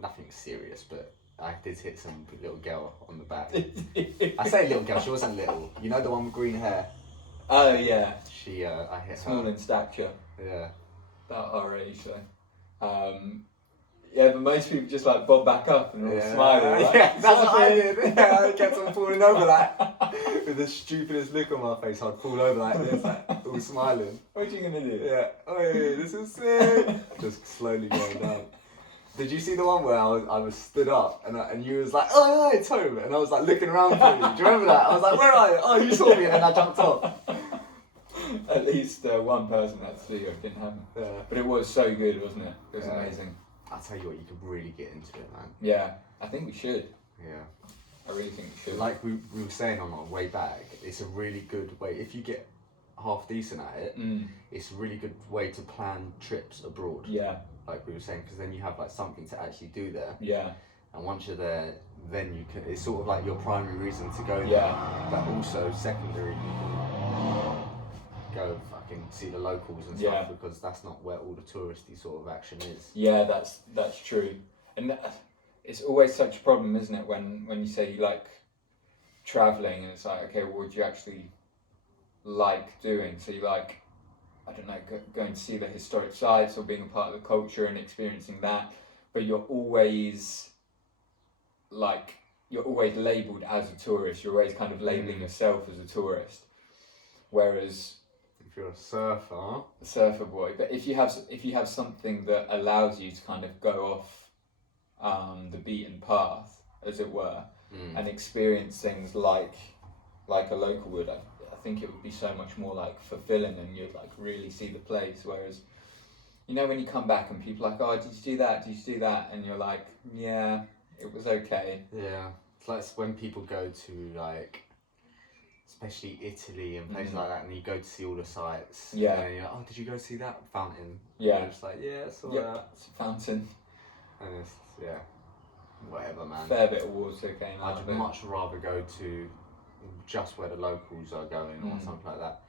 nothing serious, but I did hit some little girl on the back. I say little girl, she wasn't little. You know the one with green hair? Oh yeah. She, I hit Small her. in stature. Yeah. About our age, though. Yeah, but most people just like bob back up and all smiling. Like, yeah, that's what I did. Yeah, I kept on falling over like, with the stupidest look on my face. I'd fall over like this, like, all smiling. What are you gonna do? Yeah, oh, this is sick. Just slowly going down. Did you see the one where I was stood up and you was like, oh, it's home, and I was like looking around for you? Do you remember that? I was like, where are you? Oh, you saw me, and then I jumped off. At least one person had to see you. It didn't happen. Yeah. But it was so good, wasn't it? It was amazing. I'll tell you what, you could really get into it, man. Yeah, I think we should. Yeah. I really think we should. Like we were saying on our way back, it's a really good way, if you get half decent at it, it's a really good way to plan trips abroad. Yeah. Like we were saying, because then you have like something to actually do there. Yeah. And once you're there, then you can, it's sort of like your primary reason to go there. Yeah. But also secondary, you can go fucking see the locals and stuff, because that's not where all the touristy sort of action is. Yeah, that's true. And it's always such a problem, isn't it, when you say you like travelling and it's like, okay, what would you actually like doing? So you like, I don't know, going to see the historic sites or being a part of the culture and experiencing that, but you're always labelled as a tourist. You're always kind of labelling yourself as a tourist. Whereas if you're a surfer, boy, but if you have something that allows you to kind of go off the beaten path, as it were, and experience things like a local would, I think it would be so much more like fulfilling, and you'd like really see the place. Whereas, you know, when you come back and people are like, oh, did you do that? Did you do that? And you're like, yeah, it was okay. yeah, it's like when people go to like, especially Italy and places like that, and you go to see all the sites. Yeah. And you're like, oh, did you go see that fountain? Yeah. And you're just like, yeah, I saw that. It's a fountain. And it's, yeah, whatever, man. Fair bit of water came out I'd of it. much rather go to just where the locals are going or something like that.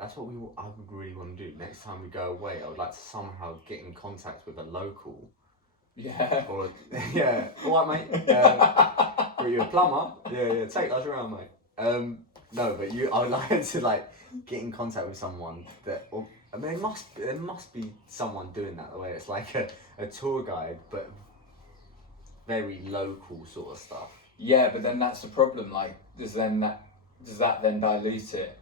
That's what I would really want to do. Next time we go away, I would like to somehow get in contact with a local. Yeah. Or yeah, all right, mate. Are you a plumber? Yeah, take us around, mate. No, but I would like to like get in contact with someone that, or I mean, there must be someone doing that the way it's like a tour guide, but very local sort of stuff. Yeah, but then that's the problem. Like, does that then dilute it?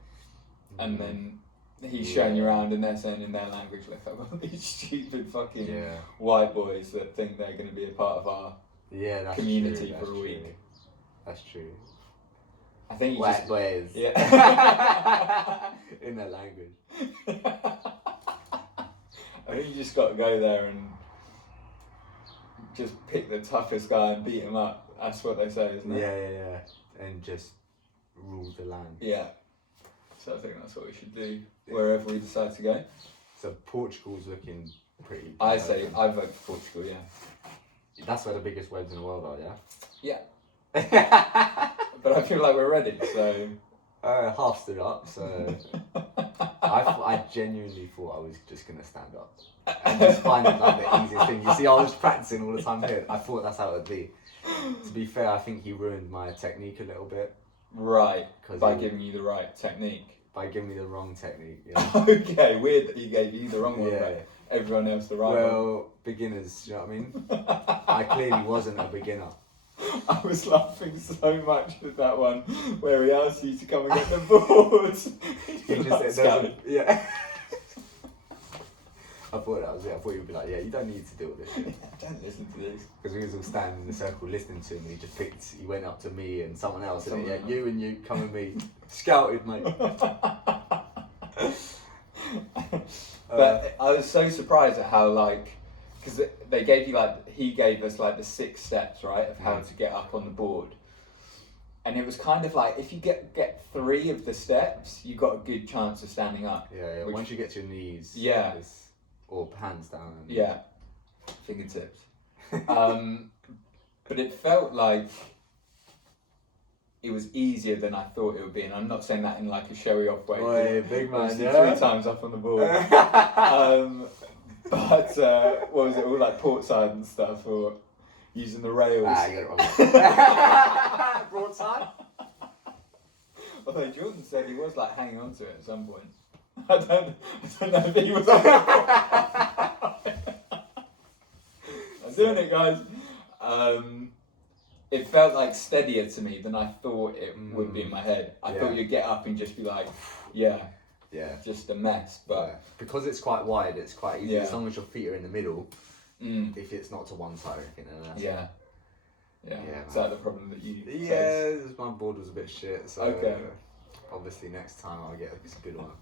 And then he's showing you around, and they're saying in their language, like, I've got these stupid fucking white boys that think they're going to be a part of our community for a week. That's true. I think you white boys. Yeah. In their language. I think you just got to go there and just pick the toughest guy and beat him up. That's what they say, isn't it? Yeah. And just rule the land. Yeah. So I think that's what we should do wherever we decide to go. So Portugal's looking pretty. I say I vote for Portugal. Yeah. That's where the biggest waves in the world are. Yeah. Yeah. But I feel like we're ready. So. Half stood up. So. I genuinely thought I was just gonna stand up and just find it like the easiest thing. You see, I was practicing all the time here. I thought that's how it would be. To be fair, I think he ruined my technique a little bit. Right. By By giving you the right technique. by giving me the wrong technique. Yeah. Okay, weird that he gave you the wrong one, Yeah. but everyone else the right one. Well, beginners, you know what I mean? I clearly wasn't a beginner. I was laughing so much at that one where he asked you to come and get the boards. Yeah. I thought that was it. I thought you'd be like, yeah, you don't need to do all this shit. Don't listen to this. Because we was all standing in a circle listening to him, and he went up to me and someone else, and you and you, come with me. Scouted, mate. But I was so surprised at how, like, because they gave you, like, he gave us, like, the 6 steps, right, of how to get up on the board. And it was kind of like, if you get 3 of the steps, you got a good chance of standing up. Yeah. Once you get to your knees. Yeah. Or hands down. Yeah. Fingertips. But it felt like it was easier than I thought it would be, and I'm not saying that in like a showy off way. Boy, big man, 3 times up on the board. But what was it, all like port side and stuff, or using the rails? You got it wrong. Broadside? Although Jordan said he was like hanging on to it at some point. I don't know if he was on it. I'm doing it, guys. It felt like steadier to me than I thought it would be in my head. I thought you'd get up and just be like, yeah, just a mess. But because it's quite wide, it's quite easy. Yeah. As long as your feet are in the middle, if it's not to one side or anything. Yeah. Is that the problem that you face? Yeah, my board was a bit shit, so okay. Obviously next time I'll get a good one.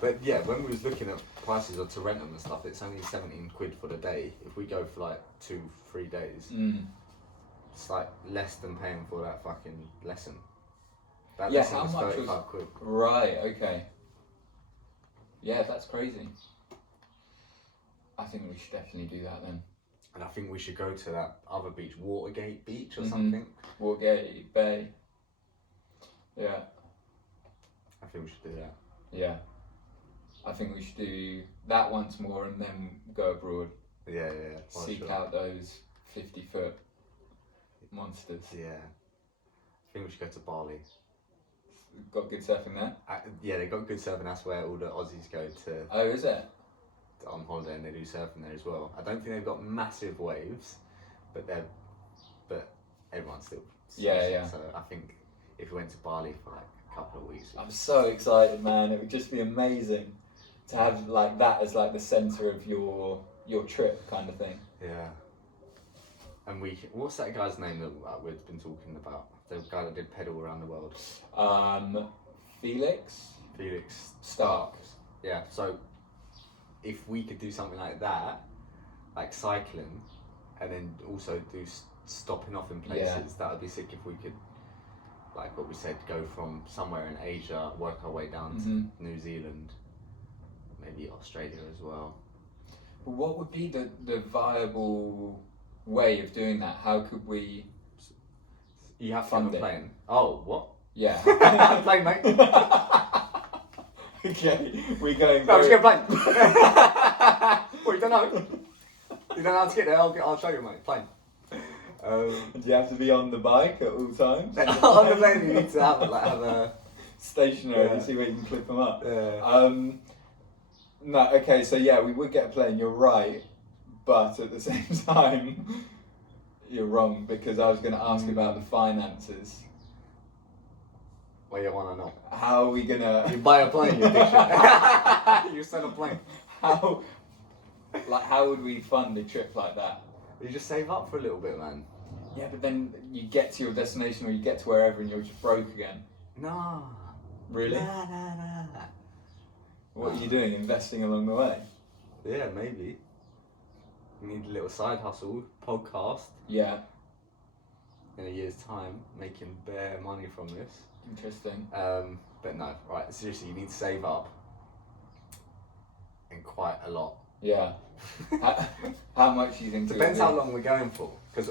But yeah, when we was looking at prices or to rent them and stuff, it's only 17 quid for the day. If we go for like 2-3 days, it's like less than paying for that fucking lesson. That lesson how was much 35 quid. Right, okay. Yeah, that's crazy. I think we should definitely do that then. And I think we should go to that other beach, Watergate Beach or something. Watergate Bay. Yeah. I think we should do that. Yeah. I think we should do that once more and then go abroad. Yeah. Seek out those 50-foot monsters. Yeah. I think we should go to Bali. Got good surfing there? Yeah, they got good surfing. That's where all the Aussies go to. Oh, is it? On holiday, and they do surfing there as well. I don't think they've got massive waves, but everyone's still. Yeah. So I think if we went to Bali for like a couple of weeks. I'm so excited, man. It would just be amazing to have like that as like the centre of your trip kind of thing. Yeah. And what's that guy's name that we've been talking about? The guy that did pedal around the world. Felix Stark. Yeah. So if we could do something like that, like cycling, and then also do stopping off in places, that would be sick if we could, like what we said, go from somewhere in Asia, work our way down to New Zealand, maybe Australia as well. But what would be the viable way of doing that? How could we? You have to have a plane. Oh, what? Yeah. Plane, mate. Okay, we're going. No, just get a plane. Well, you don't know. You don't know how to get there. I'll show you, mate. Plane. Do you have to be on the bike at all times? On the plane, you need to have a stationary. See where you can clip them up. Yeah. No. Okay. So yeah, we would get a plane. You're right, but at the same time, you're wrong because I was going to ask about the finances. Well, you want to know. How are we gonna? You buy a plane, you bitch. You sell a plane. How would we fund a trip like that? You just save up for a little bit, man. Yeah, but then you get to your destination or you get to wherever and you're just broke again. No. Really? Nah. What are you doing? Investing along the way? Yeah, maybe. You need a little side hustle, podcast. Yeah. In a year's time, making bare money from this. Interesting. But no, right, seriously, you need to save up. And quite a lot. Yeah. How much do you think? Depends how long we're going for. Because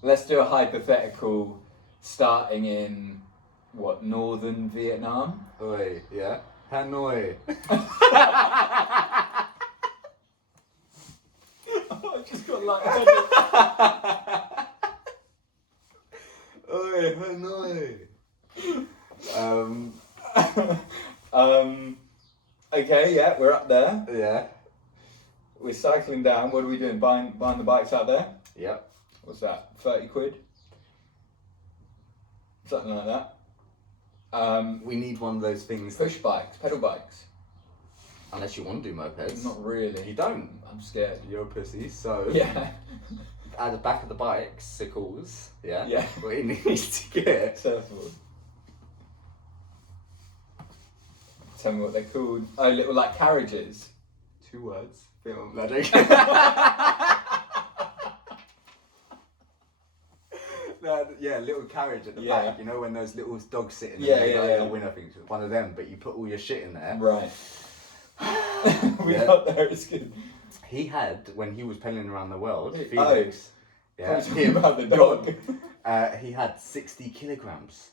let's do a hypothetical starting in, what, northern Vietnam? Oi, yeah? Hanoi. I just got lightheaded. Oi, Hanoi. Okay, yeah, we're up there. Yeah. We're cycling down. What are we doing? Buying the bikes out there? Yep. What's that? 30 quid? Something like that. We need one of those things. Push bikes, pedal bikes. Unless you want to do mopeds. Not really. You don't. I'm scared. You're a pussy, so... Yeah. At the back of the bicycles, yeah? Yeah. What it needs to get... Surfboard. Tell me what they're called. Oh, little like carriages. 2 words. Film. No, joking. No, yeah, little carriage at the back. You know when those little dogs sit in there? Yeah. Winner things. One of them, but you put all your shit in there. Right. We got there. It's good. He had, when he was pedaling around the world, Oh. Felix. Yeah. Talking about the dog. He had 60 kilograms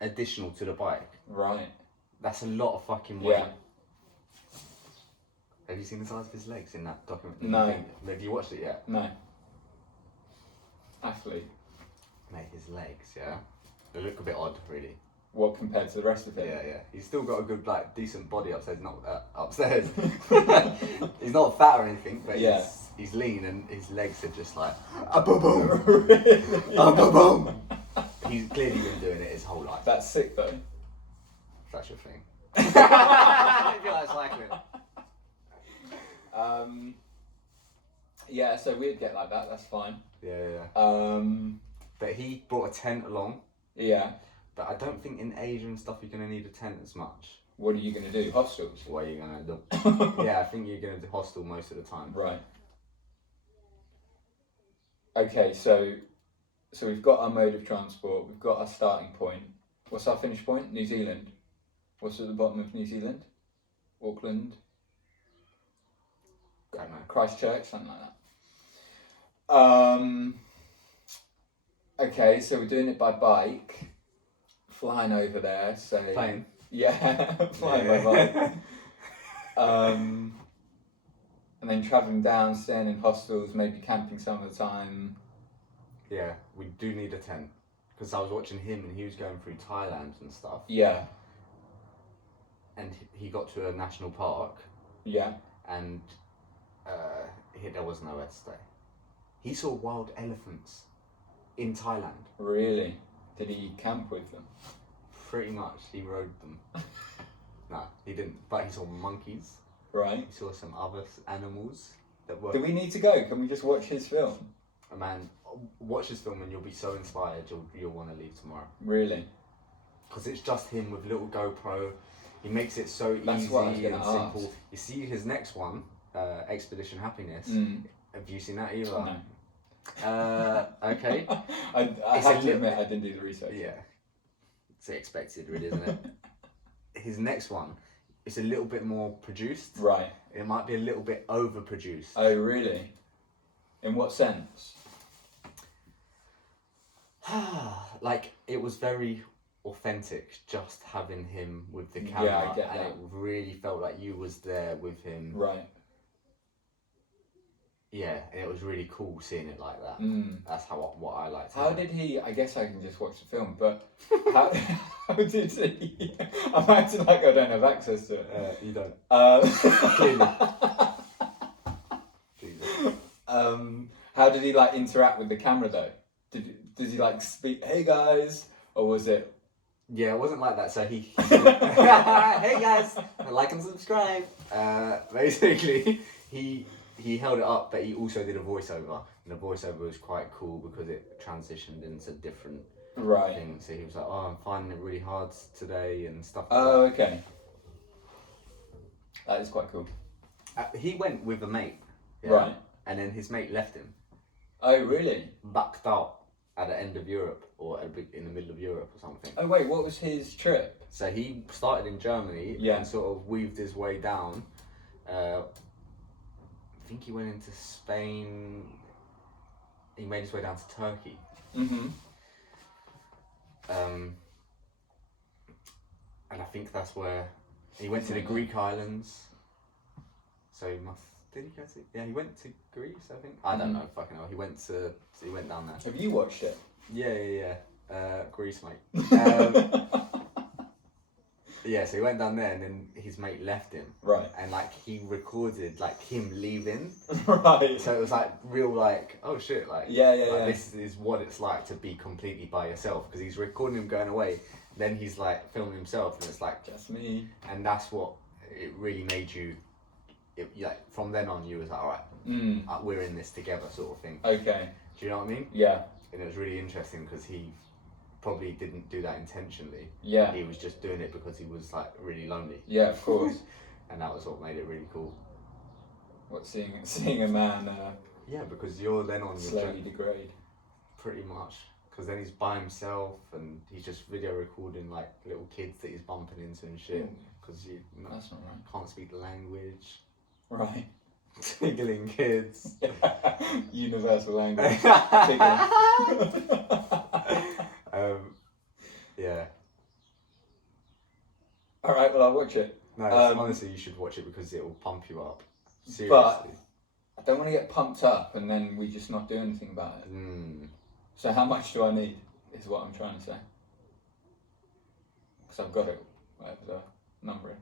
additional to the bike. Right. That's a lot of fucking weight. Yeah. Have you seen the size of his legs in that document? No. Have you watched it yet? No. Athlete. Mate, his legs, yeah? They look a bit odd, really. What compared to the rest of him? Yeah. He's still got a good, like, decent body upstairs. Not upstairs. He's not fat or anything, but he's lean and his legs are just like, boom, boom. He's clearly been doing it his whole life. That's sick though. That's your thing. I feel like cycling. Yeah, so we'd get like that. That's fine. Yeah. But he brought a tent along. Yeah. But I don't think in Asia and stuff you're gonna need a tent as much. What are you gonna do? Hostels? What are you gonna do? Yeah, I think you're gonna do hostel most of the time. Right. Okay, so we've got our mode of transport. We've got our starting point. What's our finish point? New Zealand. What's at the bottom of New Zealand? Auckland. I don't know. Christchurch, something like that. Okay, so we're doing it by bike, flying over there. So Plane. Yeah, flying by bike. And then travelling down, staying in hostels, maybe camping some of the time. Yeah, we do need a tent because I was watching him and he was going through Thailand and stuff. Yeah. And he got to a national park. Yeah. And there was nowhere to stay. He saw wild elephants in Thailand. Really? Did he camp with them? Pretty much, he rode them. No, he didn't. But he saw monkeys. Right. He saw some other animals that were. Do we need to go? Can we just watch his film? Man, watch this film and you'll be so inspired. You'll want to leave tomorrow. Really? Because it's just him with little GoPro. He makes it so That's easy what I was and gonna simple. ask. You see his next one, Expedition Happiness. Have you seen that either? No. Okay. I have to admit I didn't do the research. Yeah. It's expected, really, isn't it? His next one, it's a little bit more produced. Right. It might be a little bit overproduced. Oh, really? In what sense? Like, it was very authentic just having him with the camera. Yeah, I get that. And it really felt like you was there with him. Right. Yeah, and it was really cool seeing it like that. That's what I liked. How did he? I guess I can just watch the film, but how did he? I'm acting like I don't have access to it. You don't. Clearly. How did he like interact with the camera though? Did he like speak? Hey guys, or was it? Yeah, it wasn't like that. So he hey guys, like and subscribe. Basically, he held it up, but he also did a voiceover, and the voiceover was quite cool because it transitioned into different things. So he was like, "Oh, I'm finding it really hard today," and stuff like that. Oh, okay. That is quite cool. He went with a mate, Right? And then his mate left him, Oh, really? backed out at the end of Europe or in the middle of Europe or something. Oh, wait. What was his trip? So he started in Germany and sort of weaved his way down. I think he went into Spain. He made his way down to Turkey. Mm-hmm. And I think that's where he went to the Greek islands. So did he go to? Yeah, he went to Greece. I think. I don't know. Fucking hell. He went down there. Have you watched it? Yeah. Greece, mate. Yeah, so he went down there and then his mate left him. Right. And like he recorded like him leaving. Right. So it was like real like, oh shit, like, Yeah. this is what it's like to be completely by yourself, because he's recording him going away, then he's like filming himself, and it's like Just me. And that's what it really made you. Like from then on, you was like, all right, we're in this together, sort of thing. Okay. Do you know what I mean? Yeah. And it was really interesting because he probably didn't do that intentionally. Yeah. He was just doing it because he was like really lonely. Yeah, of course. And that was what made it really cool. What, seeing a man Yeah, because you're then on your slowly degrade. Pretty much. Because then he's by himself and he's just video recording like little kids that he's bumping into and shit. Because That's not right. can't speak the language. Right. Tickling kids. Universal language. Yeah. Alright, well I'll watch it. No, honestly, you should watch it because it will pump you up. Seriously. But I don't want to get pumped up and then we just not do anything about it. So how much do I need, is what I'm trying to say. Because I've got it, whatever the number is.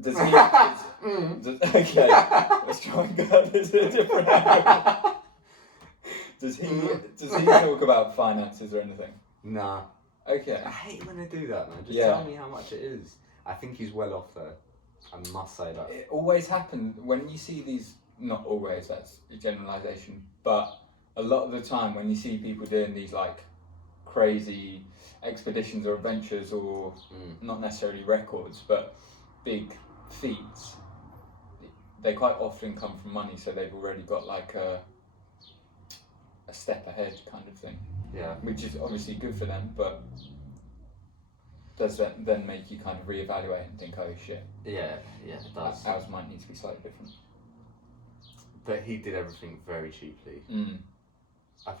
Does he? Okay, let's try and go this in a different area. Does he talk about finances or anything? Nah. Okay. I hate when they do that, man. Just Yeah. tell me how much it is. I think he's well off though. I must say that. It always happens when you see these. Not always. That's a generalization, but a lot of the time when you see people doing these like crazy expeditions or adventures, or not necessarily records, but big feats, they quite often come from money, so they've already got like a step ahead kind of thing. Yeah. Which is obviously good for them, but does that then make you kind of reevaluate and think, oh shit, Yeah, it does. ours might need to be slightly different. But he did everything very cheaply.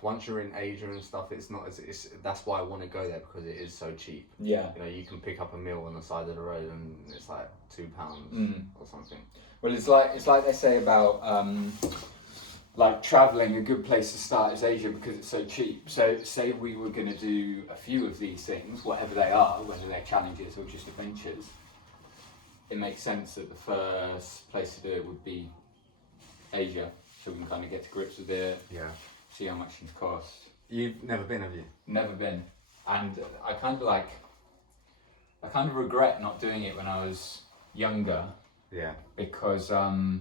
Once you're in Asia and stuff, it's not as that's why I want to go there, because it is so cheap. Yeah. You know, you can pick up a meal on the side of the road and it's like £2 or something. Well, it's like they say about like traveling. A good place to start is Asia because it's so cheap. So say we were going to do a few of these things, whatever they are, whether they're challenges or just adventures, it makes sense that the first place to do it would be Asia, so we can kind of get to grips with it. Yeah. See how much things cost. You've never been, have you? Never been, and I kind of regret not doing it when I was younger. Yeah. Because I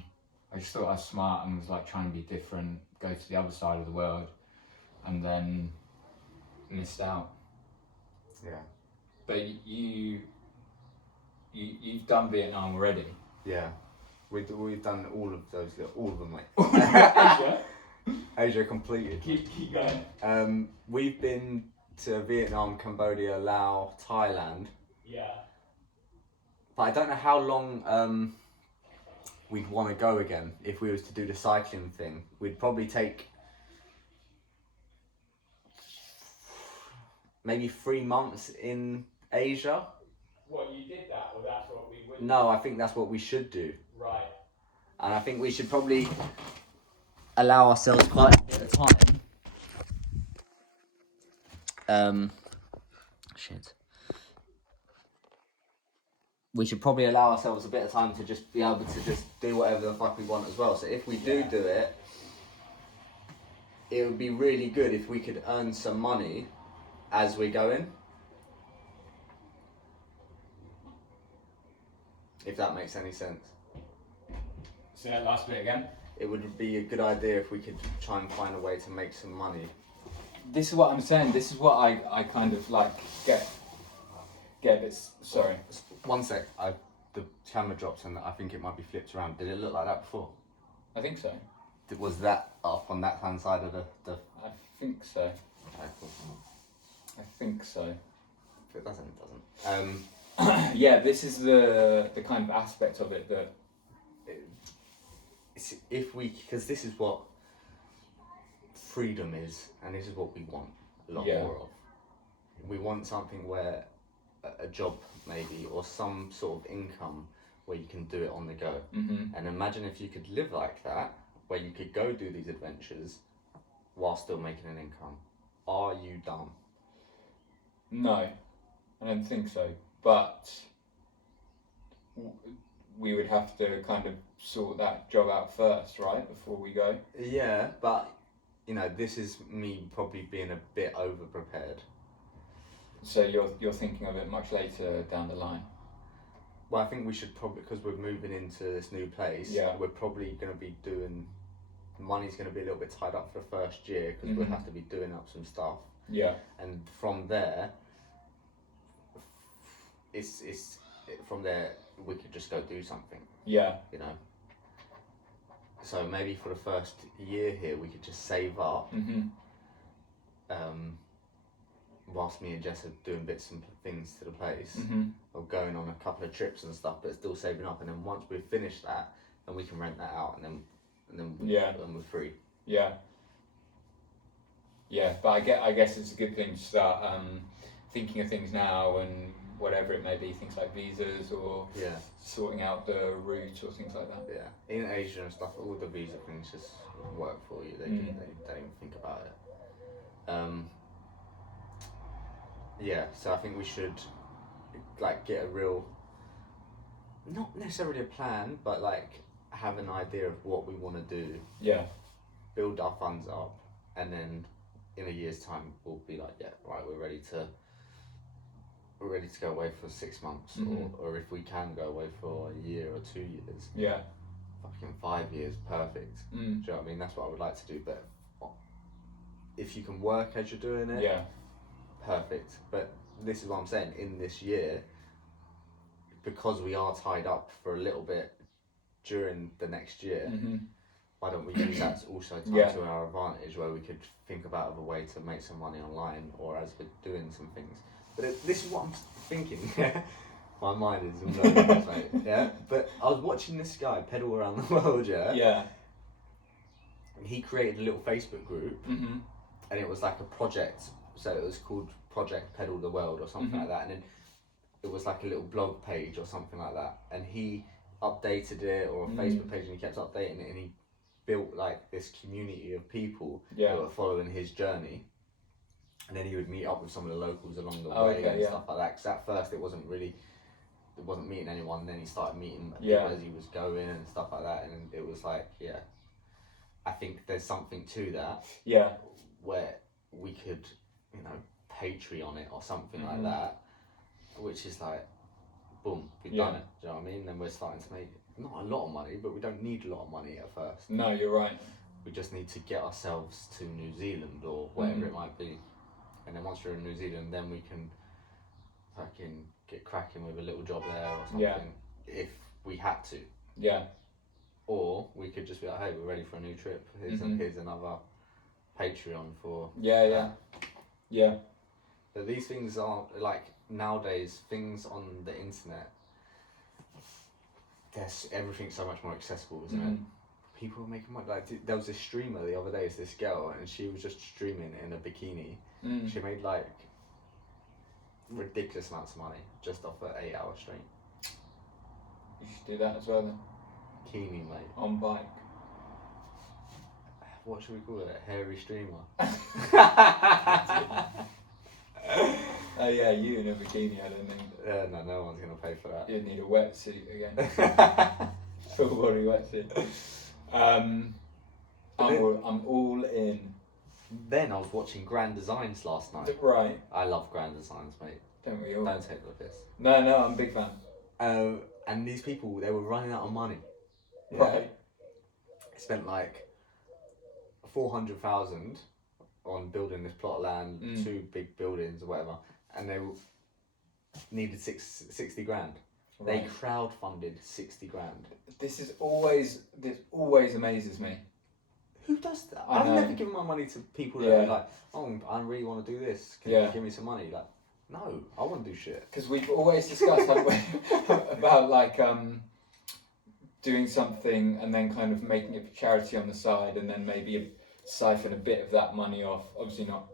just thought I was smart and was like trying to be different, go to the other side of the world, and then missed out. Yeah. But you've done Vietnam already. Yeah. We've done all of those, all of them, mate. Asia. Asia completed. Keep going. We've been to Vietnam, Cambodia, Laos, Thailand. Yeah. But I don't know how long we'd want to go again if we was to do the cycling thing. We'd probably take maybe 3 months in Asia. What, you did that, or that's what we would? No, I think that's what we should do. Right. And I think we should probably allow ourselves quite a bit of time. Shit. We should probably allow ourselves a bit of time to just be able to just do whatever the fuck we want as well. So if we do it, it would be really good if we could earn some money as we're going. If that makes any sense. Say that last bit again. It would be a good idea if we could try and find a way to make some money. This is what I'm saying. This is what I kind of like get this. Sorry. 1 sec. The camera dropped and I think it might be flipped around. Did it look like that before? I think so. Was that up on that hand side of the... I think so. Okay, cool. I think so. If it doesn't, it doesn't. Yeah, this is the kind of aspect of it that... Because this is what freedom is, and this is what we want a lot more of. We want something where a job maybe, or some sort of income where you can do it on the go. Mm-hmm. And imagine if you could live like that, where you could go do these adventures while still making an income. Are you dumb? No, I don't think so. But we would have to kind of sort that job out first, right, before we go. Yeah, but you know, this is me probably being a bit over prepared. So you're thinking of it much later down the line. Well, I think we should probably, because we're moving into this new place, Yeah. we're probably going to be doing, money's going to be a little bit tied up for the first year, because we'll have to be doing up some stuff. Yeah. And from there, from there, we could just go do something, Yeah. you know. So maybe for the first year here, we could just save up, Mm-hmm. whilst me and Jess are doing bits and things to the place, Mm-hmm. or going on a couple of trips and stuff, but still saving up. And then once we've finished that, then we can rent that out, and then we're free. Yeah. Yeah, but I guess it's a good thing to start thinking of things now, and whatever it may be, things like visas or Yeah. sorting out the route or things like that. Yeah. In Asia and stuff, all the visa things just work for you. They don't even think about it. Yeah, so I think we should like get a real, not necessarily a plan, but like have an idea of what we want to do, Yeah. build our funds up, and then in a year's time we'll be like, yeah, right, we're ready to go away for 6 months, or if we can go away for a year or 2 years, Yeah. fucking 5 years, perfect. Do you know what I mean? That's what I would like to do. But if you can work as you're doing it, Yeah. perfect. But this is what I'm saying, in this year, because we are tied up for a little bit during the next year, Mm-hmm. why don't we use that also time Yeah. to our advantage, where we could think about a way to make some money online, or as we're doing some things. But this is what I'm thinking. My mind is all over this, mate. Yeah. But I was watching this guy pedal around the world, yeah. Yeah. And he created a little Facebook group, Mm-hmm. and it was like a project. So it was called Project Pedal the World or something like that. And then it was like a little blog page or something like that. And he updated it, or a Facebook page, and he kept updating it, and he built like this community of people that were following his journey. And then he would meet up with some of the locals along the way and stuff like that. Because at first it wasn't meeting anyone. And then he started meeting people as he was going and stuff like that. And it was like, I think there's something to that. Yeah. Where we could, you know, Patreon it or something like that, which is like, boom, we've done it. Do you know what I mean? Then we're starting to make not a lot of money, but we don't need a lot of money at first. No, you're right. We just need to get ourselves to New Zealand or wherever it might be. And then once we're in New Zealand, then we can fucking get cracking with a little job there or something, if we had to. Yeah. Or we could just be like, hey, we're ready for a new trip. Here's another Patreon for that. Yeah. But these things are, like, nowadays, things on the internet, everything's so much more accessible, isn't it? People are making money. Like, there was this streamer the other day, it's this girl, and she was just streaming in a bikini. She made like ridiculous amounts of money just off an 8-hour stream. You should do that as well then. Bikini, mate. On bike. What should we call it? Hairy streamer. Oh yeah, you in a bikini, I don't think. No one's gonna pay for that. You'd need a wetsuit again. Full body wetsuit. I'm all in. Then I was watching Grand Designs last night. Right. I love Grand Designs, mate. Don't we all? Don't take the piss. No, I'm a big fan. And these people, they were running out of money. Right. Spent like 400,000 on building this plot of land, 2 big buildings or whatever, and they needed 60 grand. Right. They crowdfunded 60 grand. This always amazes me. Who does that? I've never given my money to people that are like, oh, I really want to do this. Can you give me some money? Like, no, I want to do shit. Because we've always discussed about like doing something and then kind of making it for charity on the side, and then maybe siphon a bit of that money off. Obviously not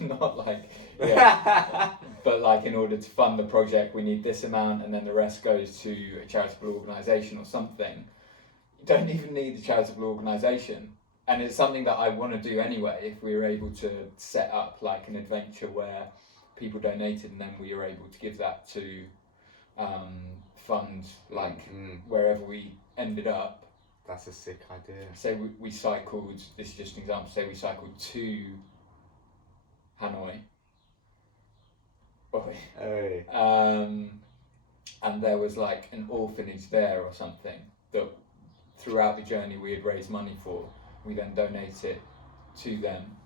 not like, yeah, but like in order to fund the project we need this amount and then the rest goes to a charitable organisation or something. You don't even need a charitable organisation, and it's something that I want to do anyway. If we were able to set up like an adventure where people donated and then we were able to give that to fund like wherever we ended up. That's a sick idea. Say we cycled, this is just an example, say we cycled to Hanoi. Hey. And there was like an orphanage there or something that throughout the journey we had raised money for. We then donate it to them,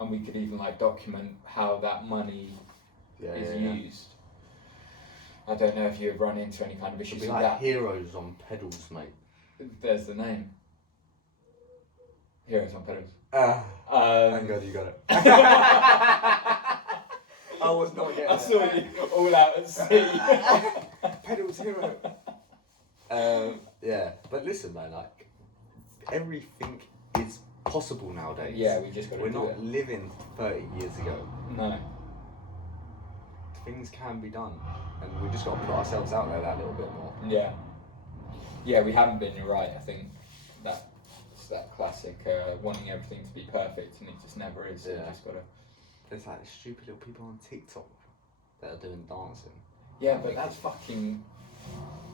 and we could even like document how that money is used. I don't know if you've run into any kind of issues with like that. Heroes on Pedals, mate. There's the name. Heroes on Pedals. Thank God you got it. I was not getting I saw you all out at sea. Pedals Hero. Yeah, but listen, man, like everything is possible nowadays. Yeah, we just got to We're do not it. living 30 years ago. No. Things can be done, and we just got to put ourselves out there that little bit more. Yeah. Yeah, we haven't been. You're right. I think that's that classic wanting everything to be perfect, and it just never is. So you just gotta. There's like stupid little people on TikTok that are doing dancing. Yeah, but that's fucking.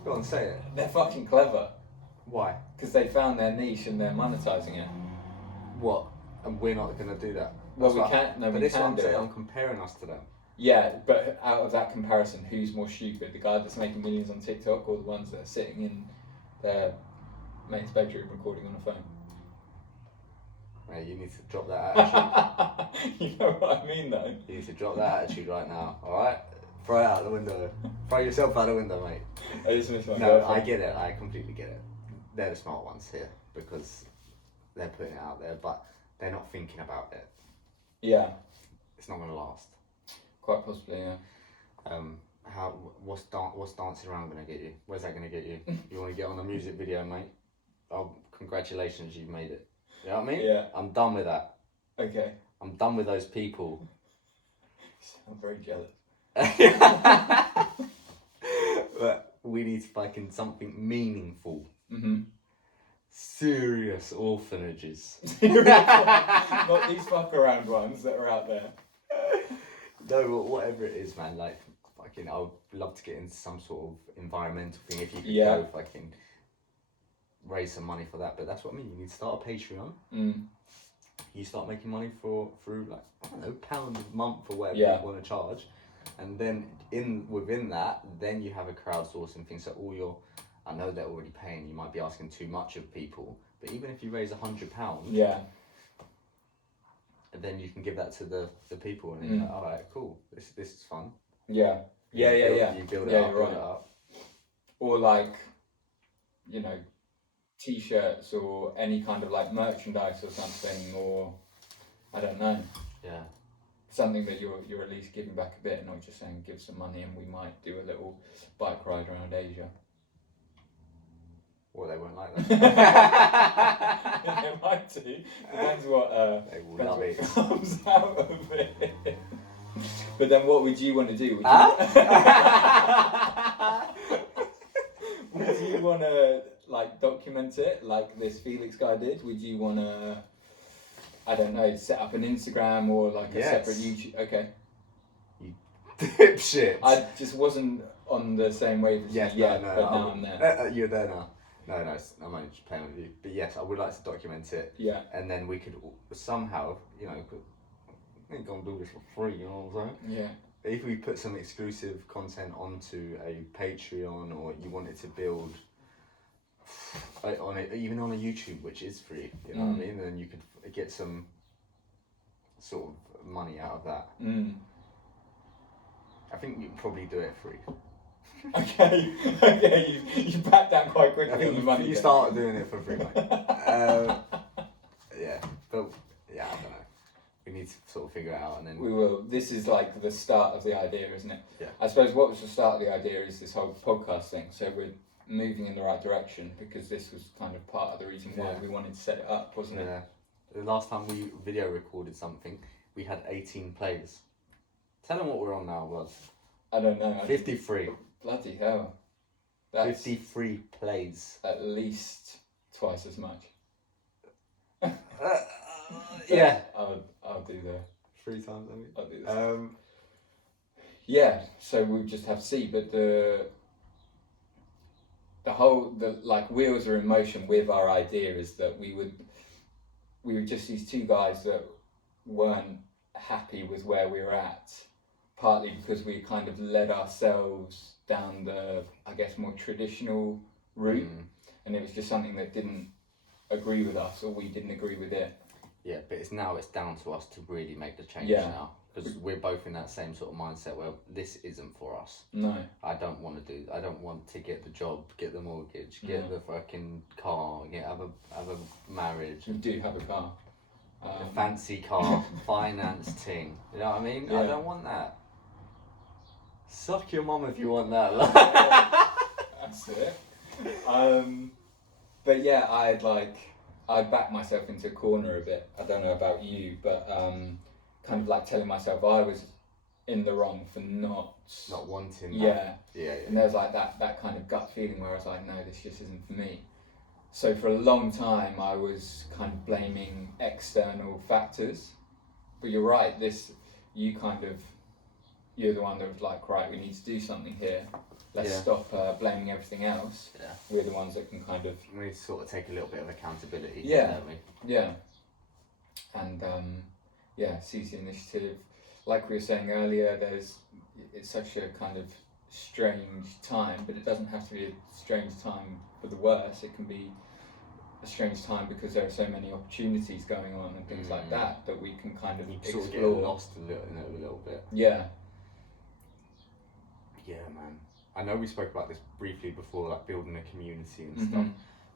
Go on, say it. They're fucking clever. Why? Because they found their niche and they're monetizing it. What? And we're not going to do that. Well, That's we can't. No, but we this can one do it. I'm comparing us to them. Yeah, but out of that comparison, who's more stupid? The guy that's making millions on TikTok, or the ones that are sitting in their mate's bedroom recording on a phone? Mate, you need to drop that attitude. You know what I mean, though. You need to drop that attitude right now. All right? Throw it out the window. Throw yourself out the window, mate. I just miss my No, girlfriend. I get it. I completely get it. They're the smart ones here because they're putting it out there, but they're not thinking about it. Yeah. It's not going to last. Quite possibly, yeah. What's dancing around going to get you? Where's that going to get you? You want to get on a music video, mate? Oh, congratulations, you've made it. You know what I mean? Yeah. I'm done with that. Okay. I'm done with those people. I'm very jealous. But we need fucking something meaningful. Mm-hmm. Serious orphanages. Not these fuck around ones that are out there. No, but whatever it is, man. Like, fucking, I would love to get into some sort of environmental thing. If you could go fucking raise some money for that. But that's what I mean. You need to start a Patreon. Mm. You start making money through like, I don't know, £1 a month or whatever you want to charge. And then within that, then you have a crowdsourcing thing. So all your, I know they're already paying. You might be asking too much of people. But even if you raise £100, and then you can give that to the people, and you're like, all right, cool. This is fun. Yeah. You build it up, you're build right. it up. Or like, you know, t-shirts or any kind of like merchandise or something, or I don't know. Yeah. Something that you're at least giving back a bit, and not just saying give some money and we might do a little bike ride around Asia. Well, they won't like that. They might do. Depends what they will love it. comes out of it. But then what would you want to do? Would you want to like document it like this Felix guy did? Would you want to, I don't know, set up an Instagram or like a separate YouTube? Okay. You dipshit. I just wasn't on the same wave as you yet, but now I'm there. You're there now. No, I'm only just playing with you. But yes, I would like to document it. Yeah. And then we could somehow, you know, we ain't gonna do this for free, you know what I'm saying? Yeah. If we put some exclusive content onto a Patreon, or you wanted to build on it, even on a YouTube, which is free, you know what I mean? Then you could get some sort of money out of that. I think you could probably do it free. Okay, you backed down quite quickly. I think on the money you start doing it for free, mate. Yeah, but yeah, I don't know. We need to sort of figure it out, and then we will. This is like the start of the idea, isn't it? Yeah. I suppose what was the start of the idea is this whole podcast thing. So we're moving in the right direction because this was kind of part of the reason why we wanted to set it up, wasn't it? Yeah. The last time we video recorded something, we had 18 plays. Tell them what we're on now, was. I don't know. 53. Bloody hell. That's 53 plays. at least twice as much. Yeah. I'll do the 3 times, I mean. I'll do this. Yeah, so we'll just have to see, but the like wheels are in motion with our idea is that we were just these two guys that weren't happy with where we were at, partly because we kind of led ourselves down the, I guess, more traditional route, and it was just something that didn't agree with us, or we didn't agree with it. Yeah, but it's down to us to really make the change Yeah. now, because we're both in that same sort of mindset where this isn't for us. No. I don't want to get the job, get the mortgage, get the fucking car, have a marriage. We do have a car. A fancy car, finance thing. You know what I mean? Yeah. I don't want that. Suck your mum if you want that. That's it. But yeah, I'd backed myself into a corner a bit. I don't know about you, but kind of like telling myself I was in the wrong for not wanting that. Yeah. And there's like that kind of gut feeling where I was like, no, this just isn't for me. So for a long time I was kind of blaming external factors. But you're right, you're the one that was like, right, we need to do something here. Let's stop blaming everything else. Yeah. We're the ones that can kind of... We need to sort of take a little bit of accountability, Yeah. don't we? Yeah. And seize the initiative. Like we were saying earlier, it's such a kind of strange time, but it doesn't have to be a strange time for the worse. It can be a strange time because there are so many opportunities going on and things like that we can kind of explore. Sort of get lost a little bit. Yeah. Yeah, man. I know we spoke about this briefly before, like building a community and stuff,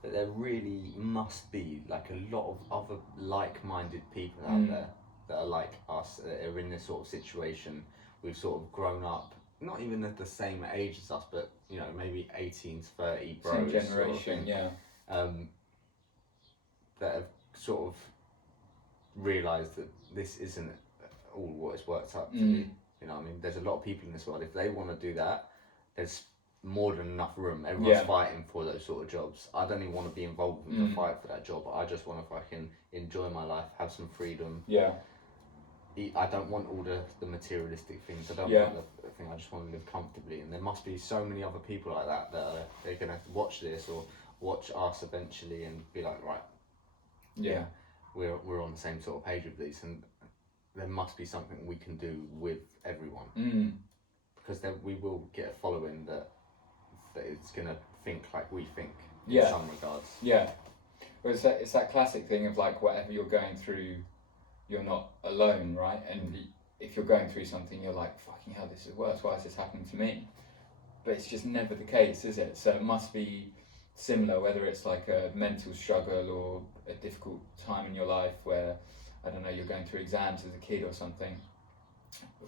but there really must be like a lot of other like-minded people out there that are like us, that are in this sort of situation. We've sort of grown up, not even at the same age as us, but you know, maybe 18 to 30 bros. Same generation, sort of thing, yeah. That have sort of realised that this isn't all what it's worked up to be. You know what I mean? There's a lot of people in this world. If they want to do that, there's more than enough room. Everyone's fighting for those sort of jobs. I don't even want to be involved in the fight for that job. I just want to fucking enjoy my life, have some freedom. Yeah. I don't want all the materialistic things. I don't want the thing. I just want to live comfortably. And there must be so many other people like that they're going to watch this or watch us eventually and be like, right, we're on the same sort of page with these, and there must be something we can do with everyone. Because then we will get a following that is going to think like we think in some regards. Yeah. Well, it's that classic thing of like, whatever you're going through, you're not alone, right? And if you're going through something, you're like, fucking hell, this is worse. Why is this happening to me? But it's just never the case, is it? So it must be similar, whether it's like a mental struggle or a difficult time in your life where, I don't know, you're going through exams as a kid or something,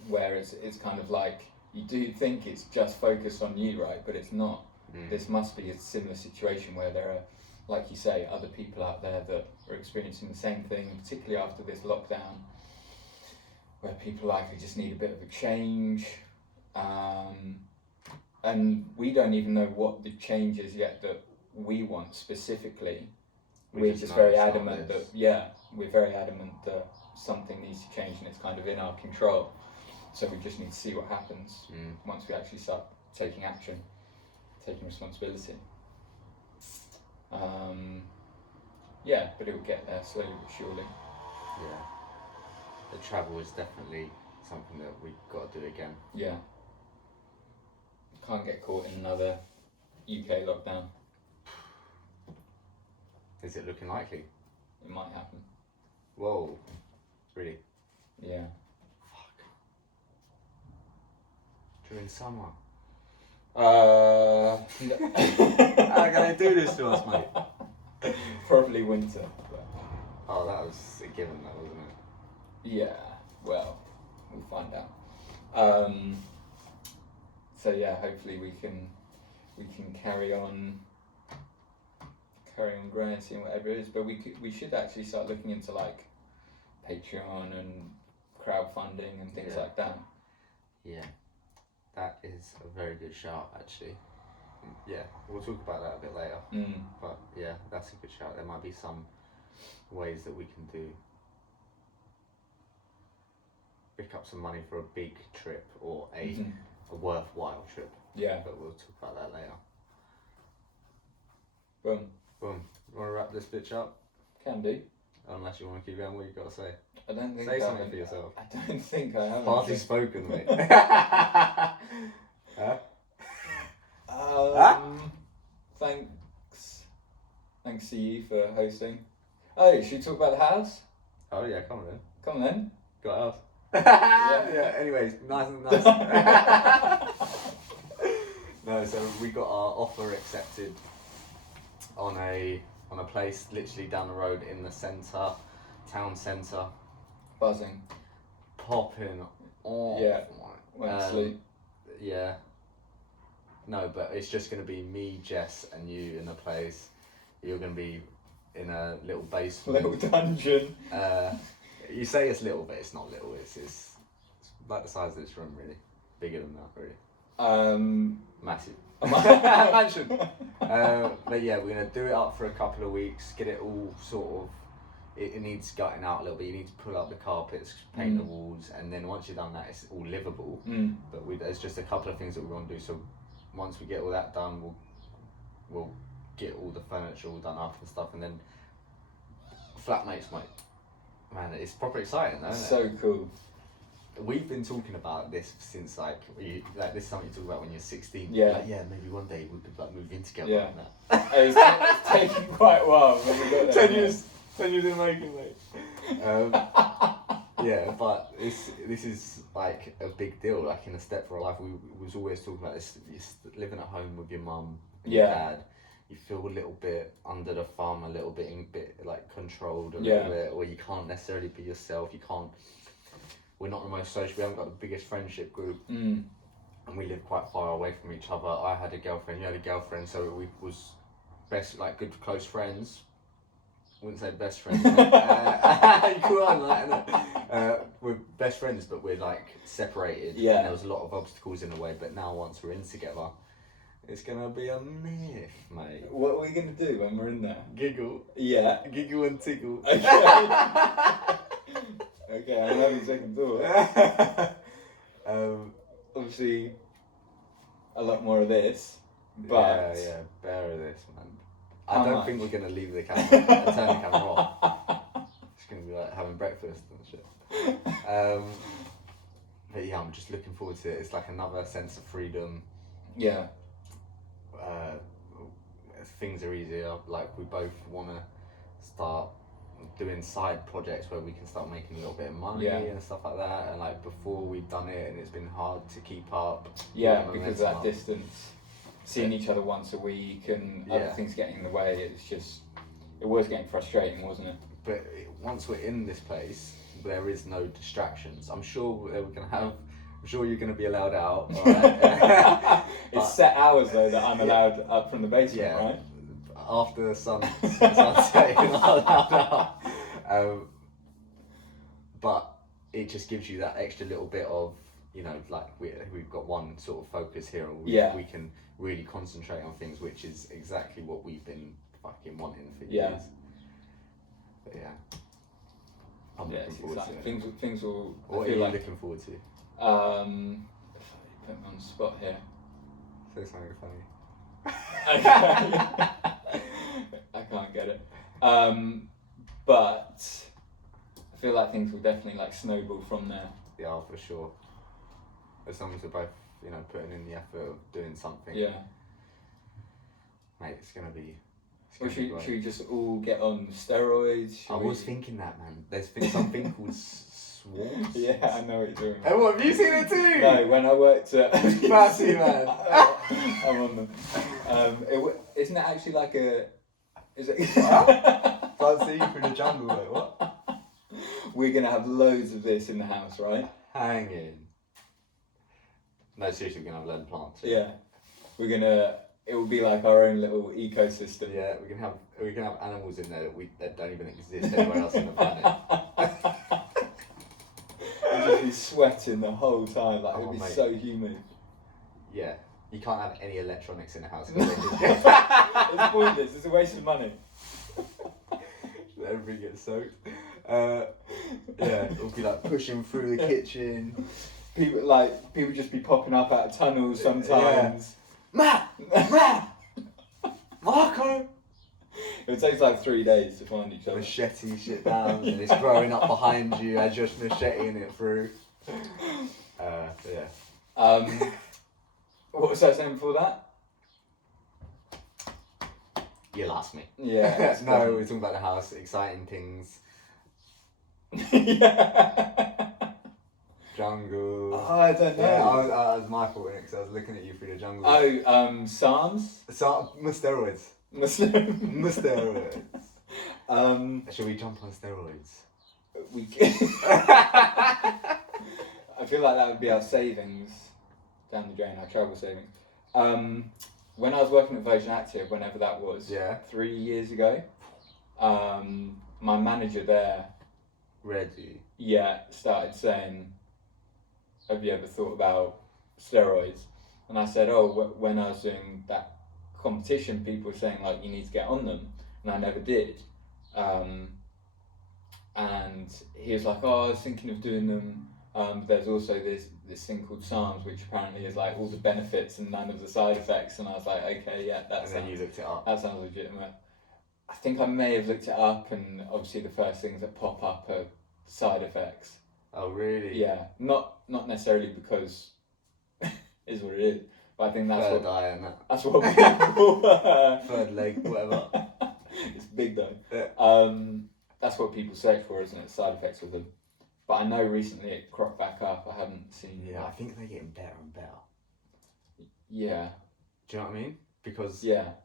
where it's kind of like, you do think it's just focused on you, right? But it's not. This must be a similar situation where there are, like you say, other people out there that are experiencing the same thing, particularly after this lockdown, where people likely just need a bit of a change. And we don't even know what the change is yet that we want specifically. We're just very adamant that, we're very adamant that something needs to change and it's kind of in our control. So we just need to see what happens once we actually start taking action, taking responsibility. But it will get there slowly but surely. Yeah. The travel is definitely something that we've got to do again. Yeah. Can't get caught in another UK lockdown. Is it looking likely? It might happen. Whoa. Really? Yeah. Fuck. During summer. How can they do this to us, mate? Probably winter. But... Oh, that was a given, though, wasn't it? Yeah. Well, we'll find out. So yeah, hopefully we can carry on growing, seeing whatever it is. But we should actually start looking into like Patreon and crowdfunding and things Yeah. like that. Yeah, that is a very good shout, actually. Yeah, we'll talk about that a bit later. But yeah, that's a good shout. There might be some ways that we can pick up some money for a big trip or a worthwhile trip. Yeah. But we'll talk about that later. Boom. Boom. You want to wrap this bitch up? Can do. Unless you want to keep going, what you got to say? I don't think Say something for yourself. I don't think I have. Hardly spoken, mate. Huh? Thanks to you for hosting. Oh, should we talk about the house? Oh yeah, come on then. Come on then. Got else. Yeah. Yeah. Anyways, nice. No, so we got our offer accepted on a place literally down the road in the town centre. Buzzing. Popping off. Yeah. Went to sleep. Yeah. No, but it's just going to be me, Jess, and you in the place. You're going to be in a little basement. Little dungeon. You say it's little, but it's not little. It's like the size of this room, really. Bigger than that, really. Massive. Mansion. But yeah, we're going to do it up for a couple of weeks, get it all sort of... It needs gutting out a little bit. You need to pull up the carpets, paint the walls, and then once you've done that, it's all livable. But there's just a couple of things that we want to do. So once we get all that done, we'll get all the furniture all done up and stuff, and then flatmates might. Man, it's proper exciting, though, isn't it? So cool. We've been talking this since this is something you talk about when you're 16. Yeah. Like, yeah, maybe one day we could move in together. Yeah. And that. It's taken quite a while, but we got there. 10 years in making, mate. Yeah, but this is like a big deal, like in a step for our life. We was always talking about this. You're living at home with your mum and your dad. You feel a little bit under the thumb, a little bit like controlled a little bit, or you can't necessarily be yourself. You can't. We're not the most social. We haven't got the biggest friendship group, and we live quite far away from each other. I had a girlfriend. You had a girlfriend, so we was good close friends. Wouldn't say best friends. You cool on that. We're best friends, but we're like separated. Yeah. And there was a lot of obstacles in the way, but now once we're in together, it's gonna be a myth, mate. What are we gonna do when we're in there? Giggle. Yeah. Giggle and tickle. Okay, I'm having second thought. Obviously, a lot more of this, but yeah, bear of this, man. How I don't much? think we're gonna leave the camera and turn the camera off. It's gonna be like having breakfast and shit. But yeah, I'm just looking forward to it. It's like another sense of freedom. Yeah. Things are easier. Like we both want to start doing side projects where we can start making a little bit of money and stuff like that. And like before we've done it, and it's been hard to keep up. Yeah, because of that distance, seeing each other once a week and other things getting in the way. It was getting frustrating, wasn't it? But once we're in this place, there is no distractions. I'm sure you're going to be allowed out. Right? It's set hours though that I'm allowed up from the basement, right? After the sunset, you're not allowed out. But it just gives you that extra little bit of, like we've got one sort of focus here, and we can really concentrate on things, which is exactly what we've been fucking wanting for years. But yeah. I'm looking forward to it. Things will. What are you looking forward to? If I put me on the spot here. Say something funny. I can't get it. But I feel like things will definitely snowball from there. Yeah, for sure. As long as we're both, putting in the effort of doing something. Yeah. Mate, it's gonna be. Or should we just all get on steroids? I was thinking that, man. There's something called swarms. Yeah, I know what you're doing. Hey, what, have you seen it too? No, when I worked at... Fancy, man. I'm on them. Isn't it actually like a... Is it... Can't see you through the jungle, like, what? We're going to have loads of this in the house, right? Hanging. No, seriously, we're going to have a load of plants. Yeah. We're going to... It will be like our own little ecosystem. Yeah, we can have animals in there that don't even exist anywhere else on the planet. sweating the whole time. Like, it would be mate. so humid. Yeah. You can't have any electronics in the house. It's pointless. It's a waste of money. Everything gets soaked. It'll be like pushing through the kitchen. People just be popping up out of tunnels sometimes. Matt! Marco! It takes like 3 days to find each other. Machete shit down and it's growing up behind you as you're macheting it through. What was I saying before that? You lost me. Yeah. No, we're talking about the house, exciting things. Yeah. Jungle. Oh, I don't know. Yeah, that was my fault because I was looking at you through the jungle. Oh, Psalms? Steroids. Muslim. Steroids. Should we jump on steroids? We can. I feel like that would be our savings down the drain, our travel savings. When I was working at Virgin Active, whenever that was, 3 years ago, my manager there, Reggie, started saying, "Have you ever thought about steroids?" And I said, "Oh, when I was doing that competition, people were saying like you need to get on them," and I never did. And he was like, "Oh, I was thinking of doing them. There's also this thing called Psalms, which apparently is like all the benefits and none of the side effects." And I was like, "Okay, yeah, and then you looked it up. That sounds legitimate." I think I may have looked it up, and obviously the first things that pop up are side effects. Oh, really? Yeah, not necessarily because is what it is, but I think that's Third what eye and that. that's what people. Third leg, whatever. It's big though. Yeah. That's what people search for, isn't it? Side effects with them. But I know recently it cropped back up. I haven't seen. Yeah, I think they're getting better and better. Yeah. Do you know what I mean? Because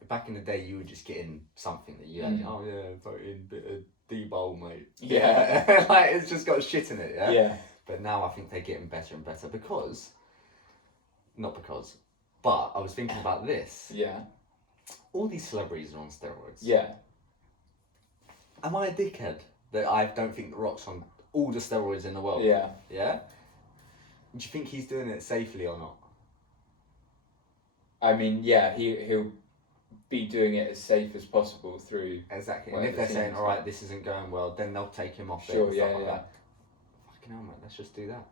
back in the day, you were just getting something that you had. Oh yeah, fucking bit of D-bowl, mate. Yeah. Like it's just got shit in it. Yeah. Yeah. But now I think they're getting better and better because, but I was thinking about this. Yeah. All these celebrities are on steroids. Yeah. Am I a dickhead that I don't think The Rock's on all the steroids in the world? Yeah. Yeah? Do you think he's doing it safely or not? I mean, yeah, he'll be doing it as safe as possible through. Exactly. And if they're saying, all right, this isn't going well, then they'll take him off. Sure, and yeah, stuff like yeah. that. Fucking hell, mate, let's just do that.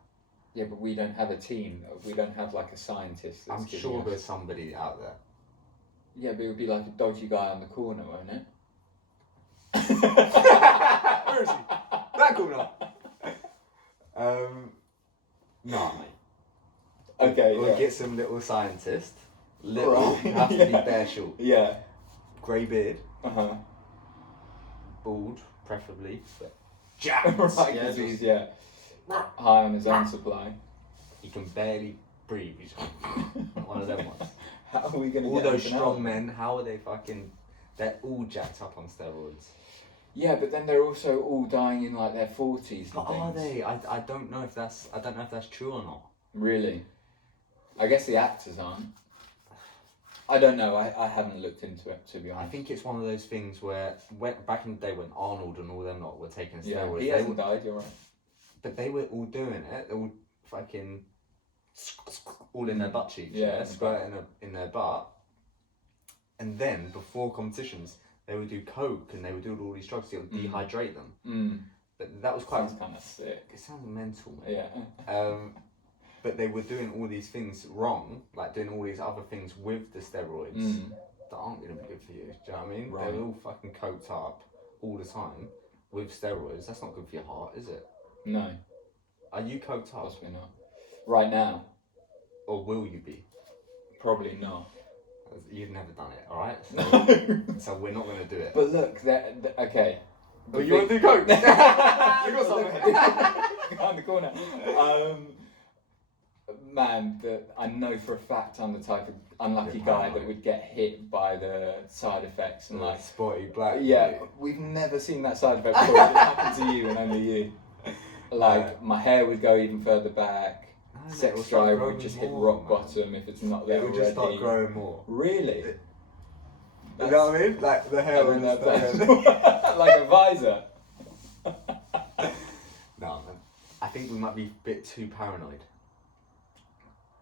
Yeah, but we don't have a team. We don't have like a scientist. That's I'm sure there's somebody out there. Yeah, but it would be like a dodgy guy on the corner, won't it? Where is he? That corner. No, mate. Okay. We'll get some little scientist. Little, Right. you have to be bare short. Yeah. Grey beard, Uh-huh. bald, preferably, but jacked. Right, Yeah, 'cause he's just- high on his own supply. he can barely breathe. He's one of them ones. How are we going to All get those anything strong out? men, how are they fucking? They're all jacked up on steroids. Yeah, but then they're also all dying in like their 40s. But are they? I don't know if that's true or not. Really? I guess the actors aren't. I don't know. I haven't looked into it, to be honest. I think it's one of those things where back in the day when Arnold and all them lot were taking steroids, he hasn't died. You're right. but they were all doing it. They all fucking all in their butt cheeks, squirting in their butt. And then before competitions, they would do coke and they would do all these drugs to dehydrate them. But that was quite. Sounds kind of sick. It sounds mental, mate. Yeah. But they were doing all these things wrong, like doing all these other things with the steroids that aren't going to be good for you. Do you know what I mean? Right. They were all fucking coked up all the time with steroids. That's not good for your heart, is it? No, Are you coked up? possibly not. Right now, Or will you be? probably not. You've never done it, alright? So, so we're not going to do it. But look, okay. Oh, you want to do coke? You got something? Behind the corner. Man, I know for a fact I'm the type of unlucky guy that would get hit by the side effects and like spotty black. yeah, we've never seen that side effect before. It happened to you and only you. Like my hair would go even further back. Sex drive would just hit rock bottom if it's not there It would already. just start growing more. Really? You know what I mean? Like the hair would just start. Like a visor. No, man. I think we might be a bit too paranoid.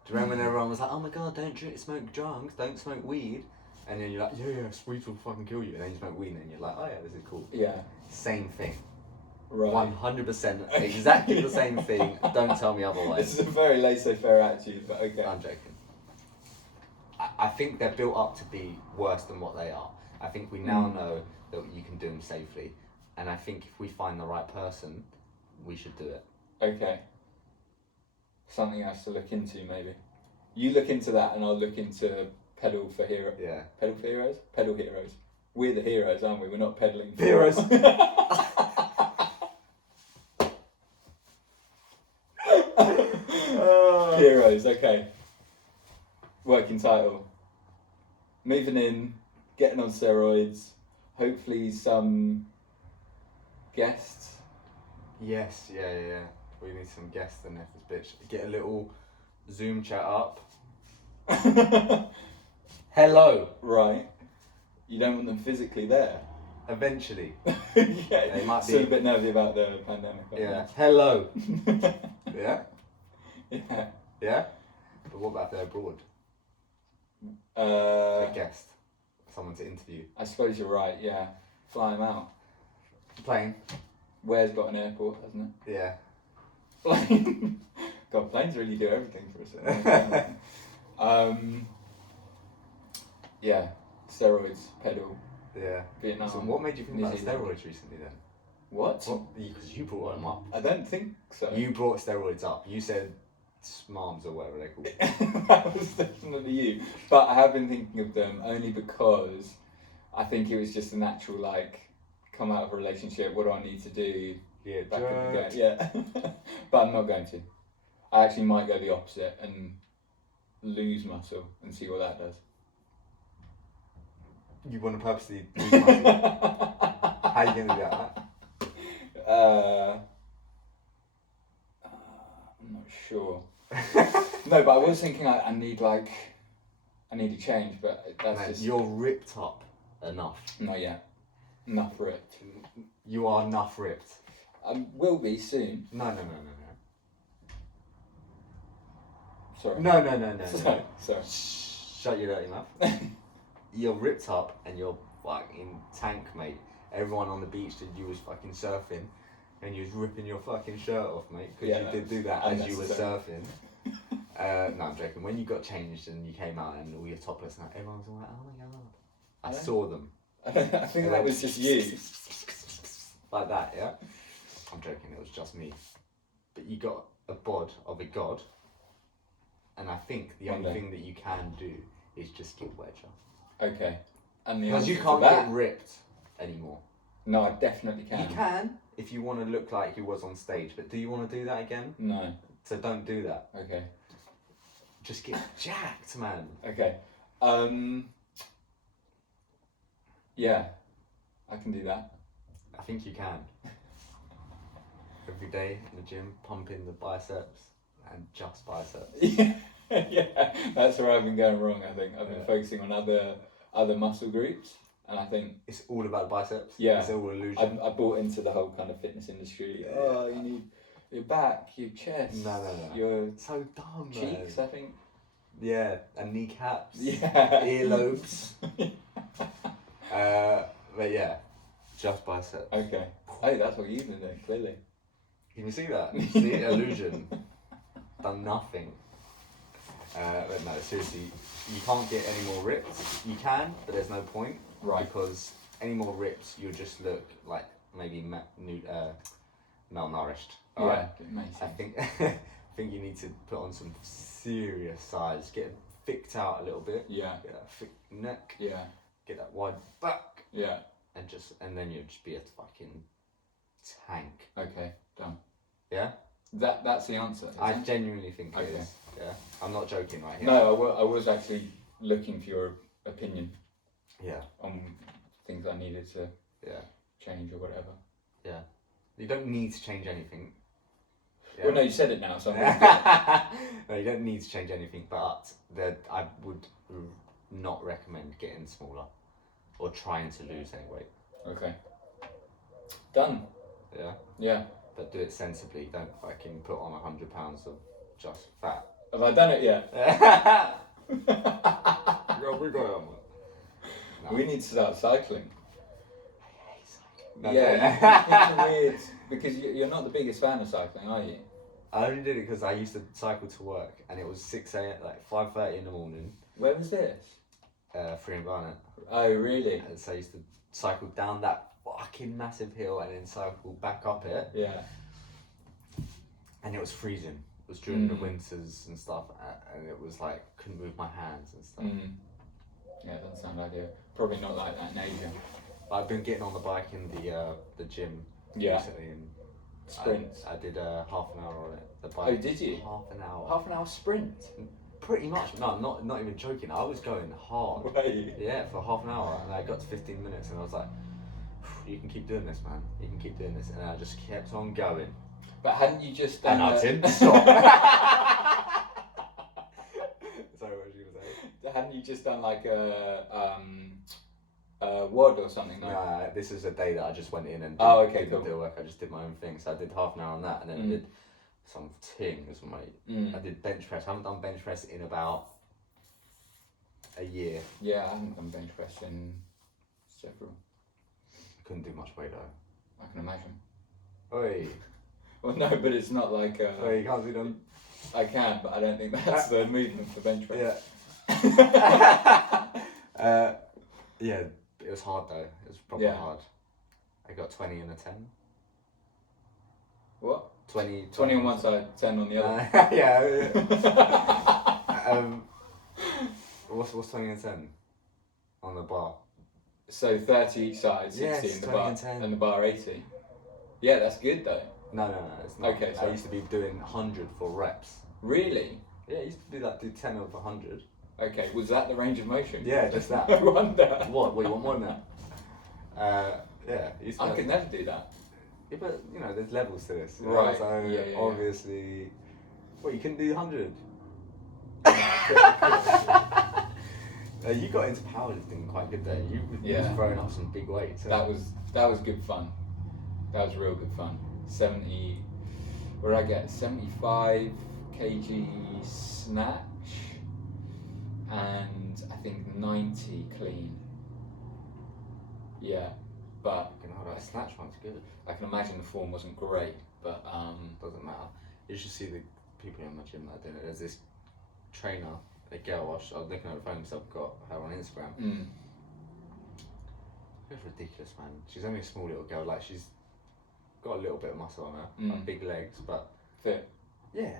Do you remember when everyone was like, oh my god, don't smoke drugs, don't smoke weed? And then you're like, yeah, weed will fucking kill you. And then you smoke weed and then you're like, oh yeah, this is cool. Yeah. Same thing. Right. 100% exactly the same thing. Don't tell me otherwise. This is a very laissez-faire attitude, but okay. I'm joking. I think they're built up to be worse than what they are. I think we now know that you can do them safely. And I think if we find the right person, we should do it. Okay. Something else to look into, maybe. You look into that, and I'll look into pedal for heroes. Yeah. Pedal for heroes? Pedal heroes. We're the heroes, aren't we? We're not pedaling for Heroes. Heroes, okay. Working title. Moving in, getting on steroids, hopefully some guests. Yes, yeah. We need some guests in this bitch. Get a little Zoom chat up. Hello. Right. You don't want them physically there. Eventually. Yeah. They might Still be. a bit nervy about the pandemic. Yeah. Hello. Yeah? Yeah. Yeah? But what about if they're abroad? A guest. Someone to interview. I suppose you're right, yeah. Fly them out. Plane. Where's got an airport, hasn't it? Yeah. Plane. God, planes really do everything for us. Yeah, steroids, pedal, Yeah. Vietnam. So what made you think New about Zealand. steroids recently then? What? Because you brought them up. I don't think so. You brought steroids up. You said SMARMs or whatever they're called. That was definitely you. But I have been thinking of them only because I think it was just a natural, like, come out of a relationship, what do I need to do? Yeah, Back in the game. Yeah. But I'm not going to. I actually might go the opposite and lose muscle and see what that does. You want to purposely lose muscle? How are you going to do that? I'm not sure. No, but I was thinking I need a change, but that's Man, just you're ripped up enough. not yet. Enough ripped. You are enough ripped. I will be soon. No. Sorry. No. Sorry. Shut your dirty mouth. You're ripped up and you're fucking tank, mate. Everyone on the beach did you was fucking surfing and you was ripping your fucking shirt off, mate, because you did do that as you were surfing. No, I'm joking. When you got changed and you came out and all your topless, and everyone was all like, oh my god. I saw them. I think that was just you. Like that, yeah? I'm joking, it was just me. But you got a bod of a god, and I think the only thing that you can do is just get wedger. Okay. And the Because you answer can't to that, get ripped anymore. No, I definitely can. You can, if you want to look like you was on stage, but do you want to do that again? No. So don't do that. Okay. Just get jacked, man. Okay. Yeah, I can do that. I think you can. Every day in the gym, pumping the biceps and just biceps. Yeah, that's where I've been going wrong. I think I've been focusing on other muscle groups, and I think It's all about the biceps. Yeah. It's all illusion. I bought into the whole kind of fitness industry. Yeah. Oh, you need your back, your chest, No. your So dumb, cheeks. man. I think. Yeah, and kneecaps. Yeah. Earlobes. But yeah, just biceps. Okay. Oh, that's what you've been doing. Clearly. Can you see that? See, illusion. Done nothing. But no, seriously, you can't get any more ripped. You can, but there's no point. Right. Because any more ripped, you'll just look like maybe malnourished. Yeah. Alright? It makes I sense. think I think you need to put on some serious size. Get thicked out a little bit. Yeah. Get that thick neck. Yeah. Get that wide back. Yeah. And then you'll just be a fucking tank. Okay. Done. Yeah? That's the answer. I isn't it? genuinely think it Okay. is. Yeah. I'm not joking right here. No, I was actually looking for your opinion Yeah. on things I needed to Yeah. change or whatever. Yeah. You don't need to change anything. Yeah. Well, no, you said it now, so I'm gonna No, you don't need to change anything, but I would not recommend getting smaller or trying to lose any weight. Okay. Done. Yeah. Yeah. but do it sensibly. Don't fucking put on 100 pounds of just fat. Have I done it yet? No. We need to start cycling. I hate cycling. Yeah, it's weird because you're not the biggest fan of cycling, are you? I only did it because I used to cycle to work, and it was 6 a.m. like 5:30 in the morning. Where was this? 3 in Barnet. Oh, really? And so I used to cycle down that fucking massive hill and then cycle back up it. Yeah. And it was freezing. It was during the winters and stuff, and it was like couldn't move my hands and stuff. Yeah, it doesn't sound ideal. Probably not like that in Asia. I've been getting on the bike in the gym recently, and sprints. I did half an hour on it. The bike. Oh, did you? Half an hour. Half an hour sprint. Pretty much. No, not even joking. I was going hard. Right. Yeah, for half an hour, and I got to 15 minutes, and I was like, "You can keep doing this, man. You can keep doing this." And I just kept on going. But hadn't you just done And I a- didn't stop. Sorry, what was you gonna say? Hadn't you just done like a WOD or something? Like? No, this is a day that I just went in and Okay, didn't cool. do work. I just did my own thing. So I did half an hour on that, and then I did some things, mate. I did bench press. I haven't done bench press in about a year. Yeah, I haven't done bench press in several. Couldn't do much weight though. I can imagine. Oi. Well, no, but it's not like Oi, you can't do them. I can, but I don't think that's the movement for bench press. Yeah. Yeah, it was hard though. It was probably Yeah. hard. I got 20 and a 10. What? 20 20 on one side, 10 on the other. Yeah. What's 20 and 10 on the bar? So 30 each side, 60 Yes, in the 20 bar, and 10. and the bar 80. Yeah, that's good though. No, it's not. Okay, I sorry. used to be doing 100 for reps. Really? Yeah, I used to do 10 of 100. Okay, was that the range of motion? Yeah, just that. I wonder. What? You want more than that? Yeah. I used to I could never do that. Yeah, but you know, there's levels to this. you know, Right. So Yeah. obviously, well, you couldn't do 100. You got into powerlifting quite good there. You was throwing up some big weights. That was good fun. That was real good fun. 70, what did I get? 75 kg snatch, and I think 90 clean. Yeah, but that snatch one's good. I can imagine the form wasn't great, but Doesn't matter. You should see the people in my gym that did it. There's this trainer, a girl. I was looking at her phone, so I've got her on Instagram. It's ridiculous, man. She's only a small little girl. Like she's got a little bit of muscle on her, like big legs, but fit. Yeah,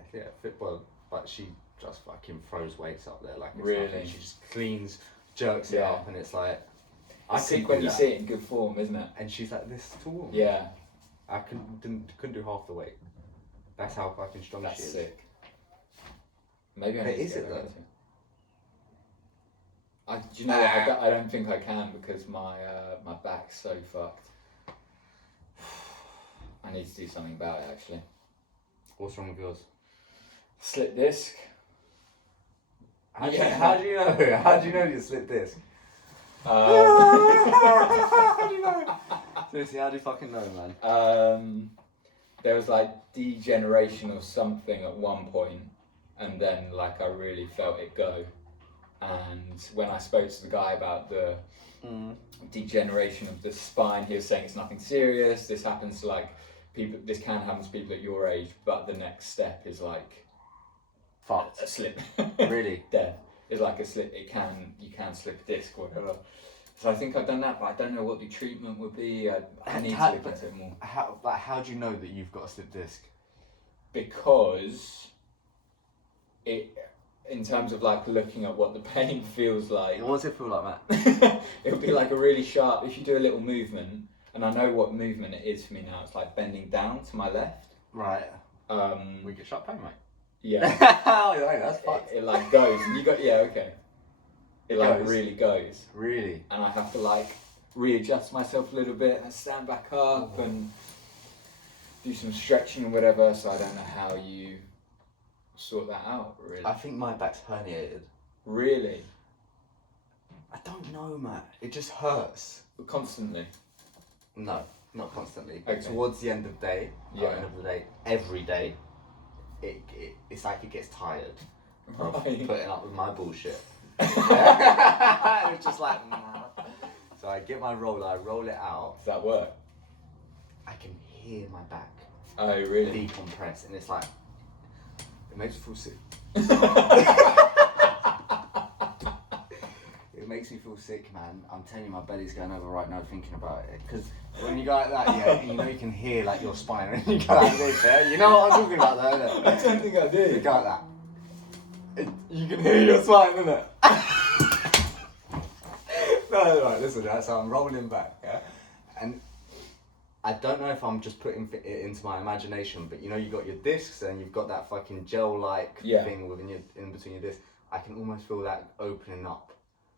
fit well. But she just fucking throws weights up there like it's Really? nothing. She just cleans, jerks it up, and it's like I think when you see it in good form, isn't it? And she's like this tall. Yeah. I couldn't do half the weight. That's how fucking strong she is. Sick. Maybe I Hey, need to is get it back though? into it. Do you know what? I don't think I can because my my back's so fucked. I need to do something about it actually. What's wrong with yours? Slip disc. How do you know? How do you know you slipped disc? How do you know? Seriously, how do you fucking know, man? There was like degeneration or something at one point, and then like I really felt it go. And when I spoke to the guy about the degeneration of the spine, he was saying it's nothing serious. This happens to like people. This can happen to people at your age, but the next step is like Fucked. a slip. Really? Death. It's like a slip. You can slip a disc or whatever. So I think I've done that, but I don't know what the treatment would be. I need to look into it more. How do you know that you've got a slip disc? Because it, in terms of like looking at what the pain feels like, What does it feel like, Matt? it would be like a really sharp. If you do a little movement, and I know what movement it is for me now. It's like bending down to my left. Right. We get sharp pain, mate. Yeah. Oh, yeah, that's fucked. It like goes, and you got okay. It like goes. really goes. Really? And I have to like readjust myself a little bit and stand back up and do some stretching and whatever. So I don't know how you sort that out, really. I think my back's herniated. Really? I don't know, Matt. It just hurts. Constantly? No. not constantly, but Okay. towards the end of the day, Yeah. end of the day, every day, it's like it gets tired of Right. putting up with my bullshit. It's just like, nah. So I get my roller, I roll it out. Does that work? I can hear my back Oh, really? decompress, and it's like, it makes me feel sick. It makes me feel sick, man. I'm telling you, my belly's going over right now thinking about it. Because when you go like that, yeah, you know you can hear like your spine, and you go like this, yeah? You know what I'm talking about, though, innit? I don't think I You do. go like that. You can hear your spine, innit? No, right, listen, right, so I'm rolling back, yeah? And I don't know if I'm just putting it into my imagination, but you know, you got your discs and you've got that fucking gel-like thing in between your discs. I can almost feel that opening up.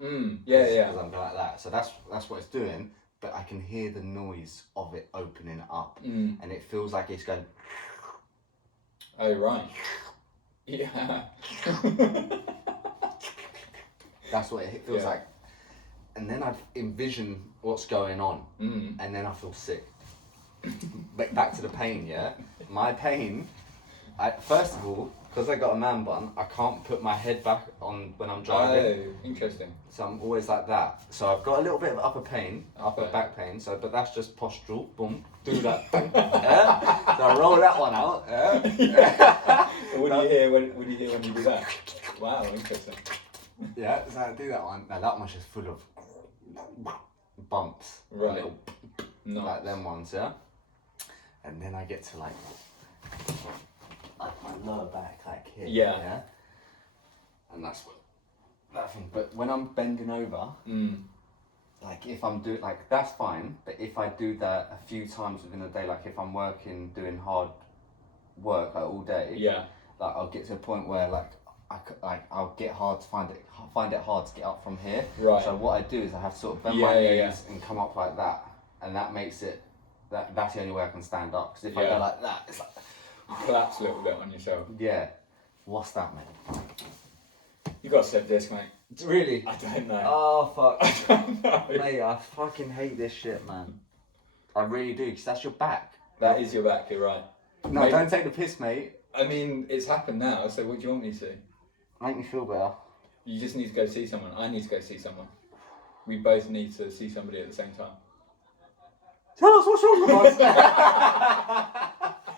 Yeah. Because I'm like that. So that's what it's doing, but I can hear the noise of it opening up. And it feels like it's going... Oh, right. Yeah. That's what it feels like. And then I envision what's going on, and then I feel sick. But back to the pain, yeah? My pain, first of all, because I got a man bun, I can't put my head back on when I'm driving. Oh, interesting. So I'm always like that. So I've got a little bit of upper Okay. back pain. So, but that's just postural. Boom, do that. Yeah? So I roll that one out. Yeah. What do you hear when you do that? Wow, interesting. Yeah. So I do that one. Now that one's just full of bumps. Right. Little, Nice. like them ones, yeah. And then I get to like my lower back, like here. Yeah. And that's what that thing. But when I'm bending over, like if I'm doing like that's fine. But if I do that a few times within a day, like if I'm doing hard work like all day, like I'll get to a point where I'll get hard to find it hard to get up from here. Right. So what I do is I have to sort of bend my knees and come up like that, and that makes it that's the only way I can stand up. Because if I go like that, it's like you collapse a little bit on yourself. yeah. What's that, man? You got a slip disc, mate. Really? I don't know. Oh fuck. I don't know. Mate, I fucking hate this shit, man. I really do, because that's your back. That is your back. You're right. No, Mate, don't take the piss, mate. I mean, it's happened now. So what do you want me to? Make me feel better. You just need to go see someone. I need to go see someone. We both need to see somebody at the same time. Tell us what's wrong with us.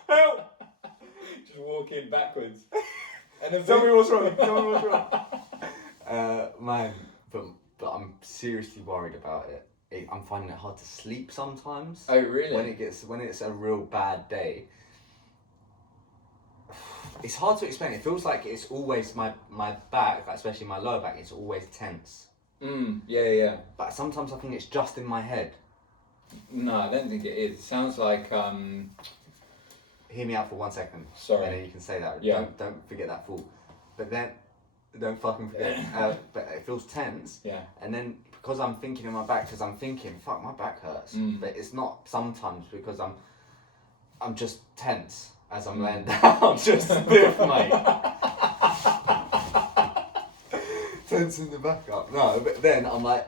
Help! Just walk in backwards. And then Tell me what's wrong. Tell me what's wrong. Man, but I'm seriously worried about it. I'm finding it hard to sleep sometimes. Oh really? When it's a real bad day. It's hard to explain. It feels like it's always my back, especially my lower back, it's always tense. Yeah. But sometimes I think it's just in my head. No, I don't think it is. It sounds like Hear me out for 1 second. Sorry. And then you can say that. Yeah. Don't forget that thought. But then, don't fucking forget. But it feels tense. Yeah. And then because I'm thinking in my back, because I'm thinking, fuck, my back hurts. But it's not sometimes because I'm just tense as I'm laying down. Just stiff, mate. Tense in the back up. No, but then I'm like,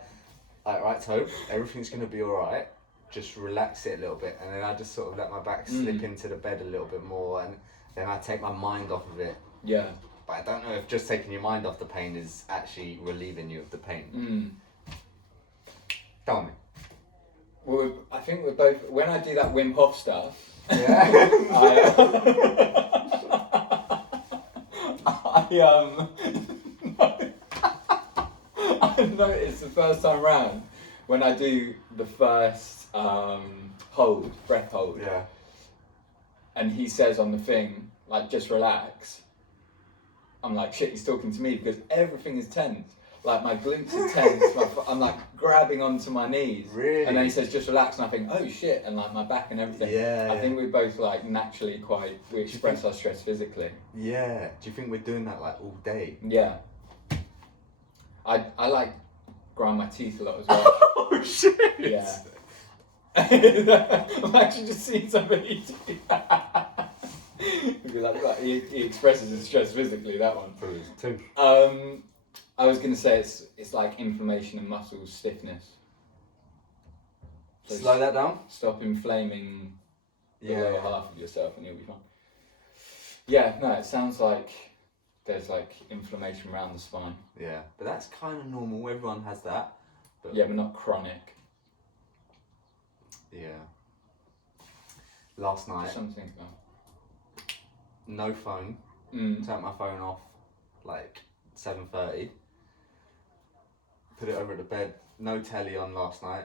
right, Tobe, everything's gonna be alright. Just relax it a little bit, and then I just sort of let my back slip into the bed a little bit more, and then I take my mind off of it. Yeah. But I don't know if just taking your mind off the pain is actually relieving you of the pain. Tell me. Well, I think we're both. When I do that Wim Hof stuff, Yeah. I noticed the first time round when I do the first breath hold, Yeah. and he says on the thing like just relax. I'm like shit. He's talking to me because everything is tense. Like my glutes are tense. I'm like grabbing onto my knees. Really? And then he says just relax, and I think oh shit, and like my back and everything. Yeah. I think we're both like naturally we express our stress physically. Yeah. Do you think we're doing that like all day? Yeah. I like grind my teeth a lot as well. Oh shit. Yeah. I'm actually just seeing somebody do that. Because he expresses his stress physically, that one. For his tooth. I was going to say it's like inflammation and muscle stiffness. So slow that down. Stop inflaming the Yeah. lower half of yourself and you'll be fine. Yeah, no, it sounds like there's like inflammation around the spine. Yeah, but that's kind of normal. Everyone has that. But Yeah, but not chronic. yeah. Last night, Just something to think about. no phone. Turned my phone off like 7:30. Put it over at the bed. No telly on last night.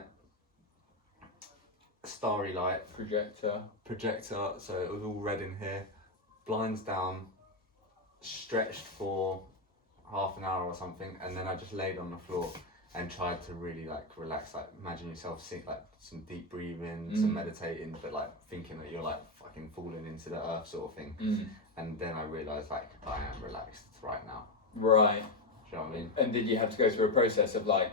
Starry light. Projector, so it was all red in here. Blinds down. Stretched for half an hour or something, and then I just laid on the floor and tried to really like relax. Like imagine yourself sink like some deep breathing, some meditating, but like thinking that you're like fucking falling into the earth sort of thing. And then I realised like I am relaxed right now. Right. Do you know what I mean? And did you have to go through a process of like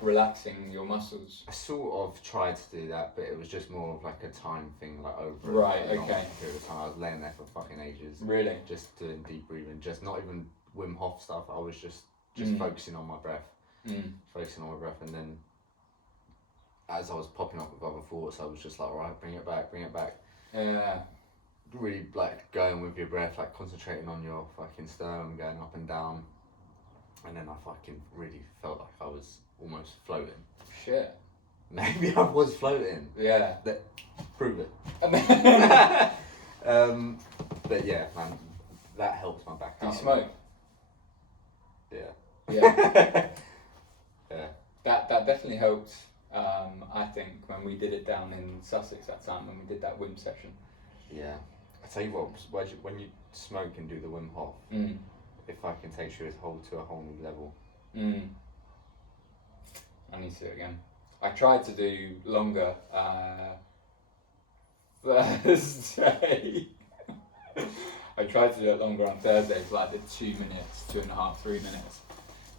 relaxing your muscles? I sort of tried to do that, but it was just more of like a time thing, like over Right, a long okay. period of time. I was laying there for fucking ages. Really? Just doing deep breathing, just not even Wim Hof stuff. I was just focusing on my breath. Focusing on my breath, and then as I was popping up with other thoughts, I was just like, alright, bring it back. Yeah. Really like going with your breath, like concentrating on your fucking sternum, going up and down. And then I fucking really felt like I was almost floating. Shit. Maybe I was floating. Yeah. Prove it. But yeah, man, that helps my back Do out. you smoke? Yeah. Yeah. Yeah. That definitely helped. I think when we did it down in Sussex that time, when we did that Wim session. Yeah. I tell you what, when you smoke and do the Wim Hof, it fucking takes you to a whole new level. I need to do it again. I tried to do longer Thursday. I tried to do it longer on Thursday, but I did 2 minutes, 2.5, 3 minutes.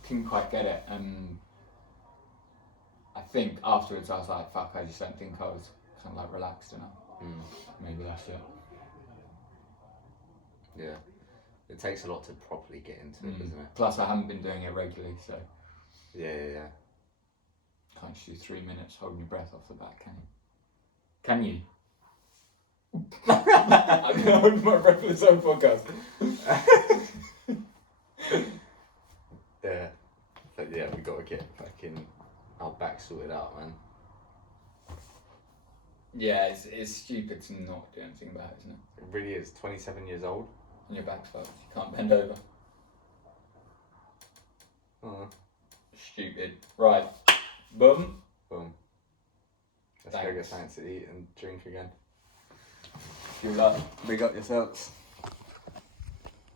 Couldn't quite get it, and I think afterwards I was like, fuck, I just don't think I was kind of like relaxed enough. Maybe that's it. Yeah. It takes a lot to properly get into it, doesn't it? Plus I haven't been doing it regularly, so Yeah. can't just do 3 minutes holding your breath off the bat, can you? I'm gonna hold my breath for this whole podcast. Yeah. But yeah, we gotta get fucking our back sorted out, man. Yeah, it's stupid to not do anything about it, isn't it? It really is. 27 years old. And your back's fucked. You can't bend over. Stupid. Right. Boom. Boom. Let's go get something to eat and drink again. Good luck. Big up yourselves.